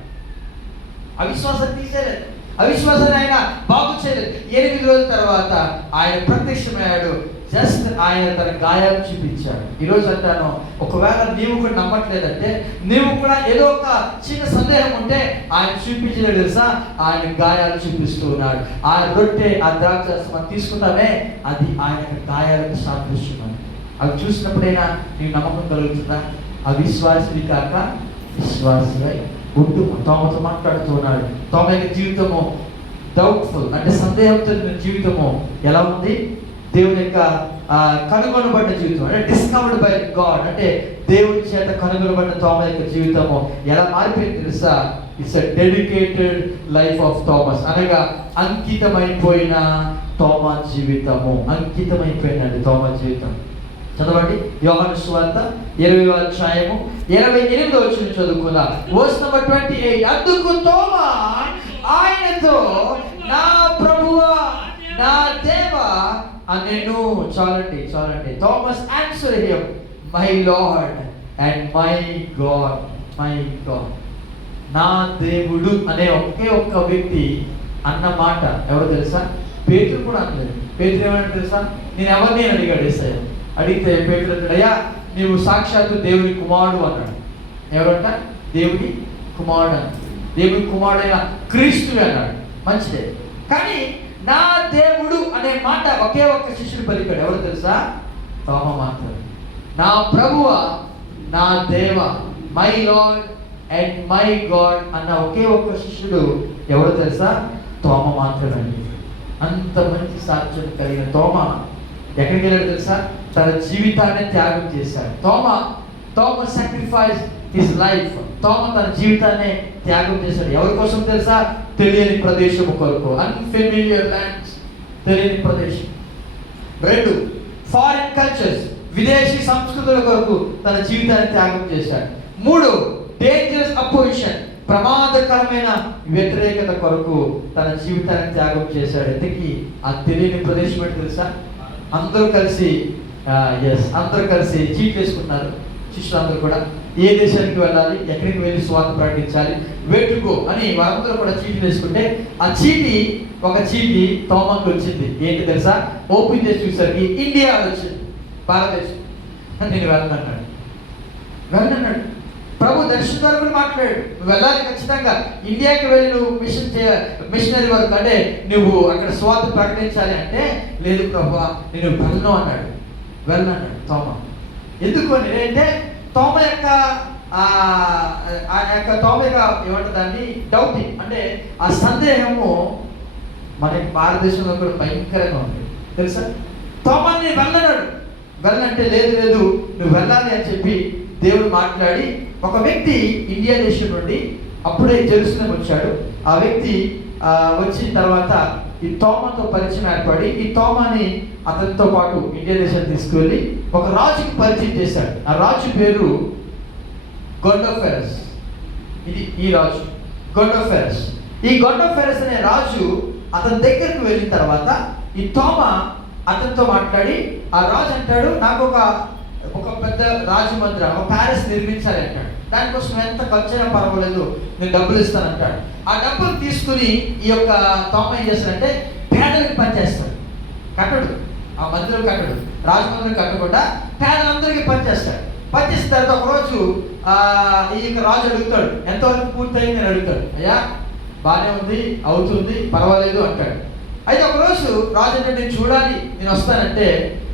అవిశ్వాసం తీసేయలేదు, అవిశ్వాసాన్ని ఆయన బాగు చేయలేదు. 8 రోజుల తర్వాత ఆయన ప్రత్యక్షమయ్యాడు. జస్ట్ ఆయన తన గాయాలు చూపించాడు. ఈరోజు అంటాను, ఒకవేళ నీవు కూడా నమ్మట్లేదంటే, నీవు కూడా ఏదో ఒక చిన్న సందేహం ఉంటే ఆయన చూపించలేదు తెలుసా, ఆయన గాయాలు చూపిస్తూ ఉన్నాడు. ఆ రొట్టె, ఆ ద్రాక్షరసం మనం తీసుకుంటామే, అది ఆయన గాయాలకు సాదృశ్యం. అవి చూసినప్పుడైనా నీకు నమ్మకం కలుగుతుందా? అవిశ్వాసివి కాక విశ్వాసివై ఉంటూ తోమతో మాట్లాడుతూ ఉన్నాడు. తోమ యొక్క జీవితము డౌట్ఫుల్, అంటే సందేహంతో జీవితము ఎలా ఉంది? దేవుని యొక్క కనుగొనబడ్డ జీవితం, అంటే డిస్కవర్డ్ బై గాడ్, అంటే దేవుడి చేత కనుగొనబడ్డ తోమ యొక్క జీవితము ఎలా మారిపోయింది తెలుసా? It's a dedicated life of Thomas, అనగా అంకితమైపోయిన తోమ జీవితము. అంకితమైపోయిందండి తోమ జీవితం. చదవండి యోహాను సువార్త 20వ అధ్యాయము 28వ వచనం చదువుకుందాం. Verse number 28. అందుకు తోమ ఆయనతో, నా ప్రభువా నా దేవా అనెను. చాలండి. Thomas answer him, my lord and my God. నా దేవుడు అనే ఒకే ఒక్క వ్యక్తి అన్న మాట ఎవరు తెలుసా? పేతురు కూడా అనలేదు. పేతురు ఏమన్నా తెలుసా? నేను ఎవరిని అడిగాడు యేసయ్య. అడిగితే పేతురు అన్నాడు, అయ్యా నీవు సాక్షాత్తు దేవుని కుమారుడు అన్నాడు. ఎవరంట? దేవుని కుమారుడు అన్నాడు. దేవుని కుమారుడైన క్రీస్తు అన్నాడు. మంచిదే. కానీ నా దేవుడు అనే మాట ఒకే ఒక్క శిష్యుడు పలికాడు. ఎవరు తెలుసా? తోమ మాత్రం. నా ప్రభువ, నా దేవ, my lord and my God అన్న ఒకే ఒక్క శిష్యుడు ఎవరు తెలుసా? తోమ మాత్రమే. అంత మంచి సాక్ష్యం కలిగిన తోమ ఎక్కడికి వెళ్ళాడు తెలుసా? తన జీవితాన్ని త్యాగం చేశాడు. తోమ సాక్రిఫైస్ హిస్ లైఫ్. తోమ తన జీవితాన్ని త్యాగం చేశాడు. ఎవరి కోసం తెలుసా? తెలియని ప్రదేశం కొరకు. అన్ఫెమిలియర్ ల్యాండ్స్, తెలియని ప్రదేశం. 2, ఫారిన్ కల్చర్స్, విదేశీ సంస్కృతుల కొరకు తన జీవితాన్ని త్యాగం చేశాడు. 3, డేంజరస్ అపోజిషన్, ప్రమాదకరమైన వ్యతిరేకత కొరకు తన జీవితాన్ని త్యాగం చేశాడు. ఎందుకు? ఆ తెలియని ప్రదేశం ఏంటి తెలుసా? అందరూ కలిసి చీట్ వేసుకున్నారు. శిష్యులందరూ కూడా ఏ దేశానికి వెళ్ళాలి, ఎక్కడికి వెళ్ళి స్వార్థ ప్రకటించాలి, వేటుకో అని వారందరూ కూడా చీటీ వేసుకుంటే, ఆ ఒక చీటీ తోమకు వచ్చింది. ఏంటి తెలుసా? ఓపెన్ చేసి చూసరికి ఇండియా వచ్చింది, భారతదేశం. నేను వెళ్ళనన్నాడు. ప్రభు దర్శనం ద్వారా కూడా మాట్లాడాడు, నువ్వు వెళ్ళాలి ఖచ్చితంగా, ఇండియాకి వెళ్ళి నువ్వు మిషనరీ వర్క్, అంటే నువ్వు అక్కడ స్వార్థ ప్రకటించాలి. అంటే లేదు ప్రభు నేను వెళ్ళనన్నాడు తోమ. ఎందుకు అని అంటే తోమ యొక్క ఏమంటుందాన్ని డౌటింగ్, అంటే ఆ సందేహము మనకి భారతదేశంలో కూడా భయంకరంగా ఉంది తెలుసా? తోమాన్ని వెళ్ళనంటే లేదు నువ్వు వెళ్ళాలి అని చెప్పి దేవుడు మాట్లాడి, ఒక వ్యక్తి ఇండియా దేశం నుండి అప్పుడే జెరూసలేం వచ్చాడు. ఆ వ్యక్తి వచ్చిన తర్వాత ఈ తోమతో పరిచయం ఏర్పడి, ఈ తోమాని అతనితో పాటు ఇండియా దేశాన్ని తీసుకువెళ్ళి ఒక రాజుకి పరిచయం చేశాడు. ఆ రాజు పేరు గొండోఫెరస్. ఈ రాజు గొండోఫెరస్. ఈ గొండోఫెరస్ అనే రాజు అతని దగ్గరకు వెళ్ళిన తర్వాత ఈ తోమ అతనితో మాట్లాడి ఆ రాజు అంటాడు, నాకు ఒక పెద్ద రాజమందిరం, ఒక ప్యాలెస్ నిర్మించాలి అంటాడు. దానికోసం ఎంత ఖర్చు అయినా పర్వాలేదు, నేను డబ్బులు ఇస్తాను అంటాడు. ఆ డబ్బులు తీసుకుని ఈ యొక్క తోమ ఏం చేస్తాడంటే పేదలకు పనిచేస్తాడు. కట్టడు, ఆ మందిరం కట్టడు, రాజమందిరం కట్టకుండా పేదలందరికీ పనిచేస్తాడు. పనిచేసిన తర్వాత ఒకరోజు ఈ యొక్క రాజు అడుగుతాడు, ఎంతవరకు పూర్తయింది అని అడుగుతాడు. అయ్యా బాగానే ఉంది, అవుతుంది, పర్వాలేదు అంటాడు. అయితే ఒకరోజు రాజు అంటే నేను చూడాలి, నేను వస్తానంటే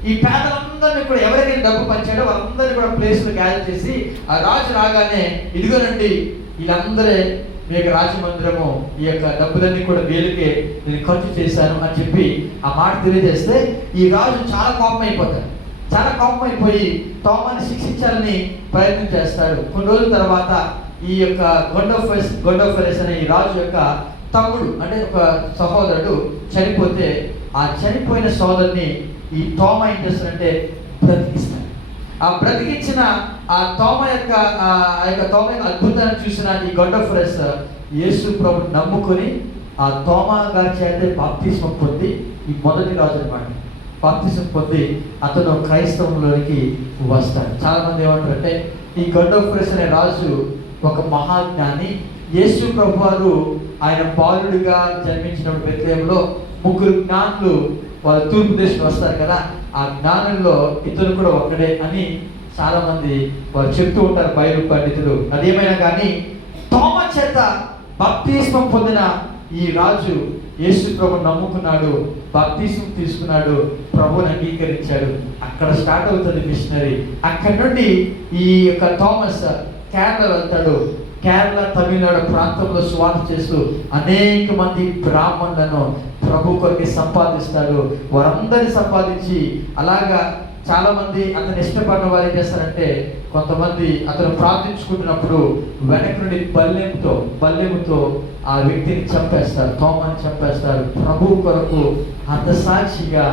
ఈ పేదలందరినీ కూడా ఎవరికైనా డబ్బు పంచాడో వాళ్ళందరినీ కూడా ప్లేస్లో గ్యాదర్ చేసి ఆ రాజు రాగానే, ఇదిగోనండి వీళ్ళందరే మీ యొక్క రాజమందిరము, ఈ యొక్క డబ్బులన్నీ కూడా వీళ్ళకే నేను ఖర్చు చేశాను అని చెప్పి ఆ మాట తెలియజేస్తే ఈ రాజు చాలా కోపం అయిపోతాడు. చాలా కోపం అయిపోయి తోమాని శిక్షించాలని ప్రయత్నం చేస్తాడు. కొన్ని రోజుల తర్వాత ఈ యొక్క గొండోఫెరెస్ అనే ఈ రాజు యొక్క తమ్ముడు, అంటే ఒక సహోదరుడు చనిపోతే ఆ చనిపోయిన సోదరుని ఈ తోమ ఏం చేస్తాడంటే బ్రతికిస్తాడు. ఆ బ్రతికించిన ఆ తోమ యొక్క అద్భుతాన్ని చూసిన ఈ గొండోఫెరెస్ యేసు ప్రభుని నమ్ముకొని ఆ తోమ గారి చేత బాప్తిస్మం పొంది, ఈ మొదటి రాజు అనమాట, బాప్తిస్మం పొంది అతను క్రైస్తవంలోనికి వస్తాడు. చాలా మంది ఏమంటారంటే ఈ గొండోఫెరెస్ అనే రాజు ఒక మహాజ్ఞాని. యేసు ప్రభు వారు ఆయన బాలుడిగా జన్మించినప్పుడు బెత్లెహేములో 3 జ్ఞానులు వాళ్ళు తూర్పు దేశం వస్తారు కదా, ఆ జ్ఞానుల్లో ఇతను కూడా ఒక్కడే అని చాలా మంది వారు చెప్తూ ఉంటారు, బైబిల్ పండితులు. అదేమైనా కానీ తోమ చేత బాప్తిస్మం పొందిన ఈ రాజు యేసు ప్రభుని నమ్ముకున్నాడు, బాప్తిస్మం తీసుకున్నాడు, ప్రభువుని అంగీకరించాడు. అక్కడ స్టార్ట్ అవుతుంది మిషనరీ. అక్కడి నుండి ఈ యొక్క థామస్ కేరళ వెళ్తాడు. కేరళ, తమిళనాడు ప్రాంతంలో సువార్త చేస్తూ అనేక మంది బ్రాహ్మణులను ప్రభు కొరకు సంపాదిస్తాడు. వారందరినీ సంపాదించి అలాగా చాలా మంది అతను ఇష్టపడిన వారు ఏం చేస్తారంటే, కొంతమంది అతను ప్రార్థించుకుంటున్నప్పుడు వెనక నుండి బల్లెముతో ఆ వ్యక్తిని చంపేస్తారు, తోమని చంపేస్తారు. ప్రభు కొరకు హతసాక్షిగా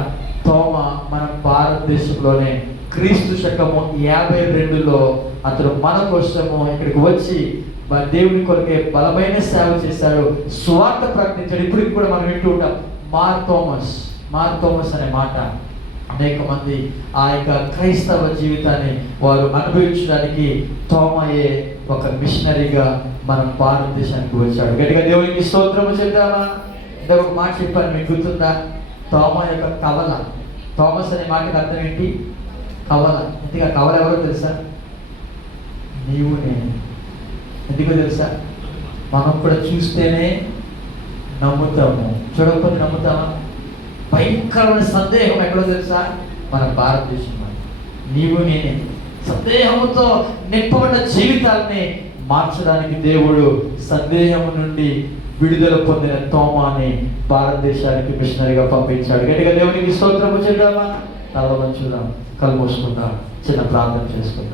తోమ మన భారతదేశంలోనే క్రీస్తు శకము 52లో అతను మన కోసము ఇక్కడికి వచ్చి దేవుని కొరకే బలమైన సేవ చేశాడు, సువార్త ప్రకటించాడు. ఇప్పటికి కూడా మనం వింటూ ఉంటాం మార్ థోమస్ అనే మాట. అనేక మంది ఆ యొక్క క్రైస్తవ జీవితాన్ని వారు అనుభవించడానికి తోమయే ఒక మిషనరీగా మన భారతదేశానికి వచ్చాడు. గట్టిగా దేవునికి స్తోత్రము చెప్తామా? అంటే ఒక మాట చెప్పాను, మీకు గుర్తుందా? తోమ యొక్క కవల. థామస్ అనే మాటకి అర్థం ఏంటి? కవల. ఇంతగా కవల ఎవరో తెలుసా? నీవు నేను. ఎందుకో తెలుసా? మనం కూడా చూస్తేనే నమ్ముతాము, చూడకపోతే నమ్ముతామా? భయంకరమైన సందేహం ఎక్కడో తెలుసా? మన భారతదేశంలో. నీవు నేనే సందేహంతో నింపబడిన జీవితాలని మార్చడానికి దేవుడు సందేహం నుండి విడుదల పొందిన తోమాని భారతదేశానికి మిషనరీగా పంపించాడు. గట్టిగా దేవునికి స్తోత్రము చెప్దామా? తల వంచుదాం, కళ్ళు మూసుకుందాం, చిన్న ప్రార్థన చేసుకుందాం.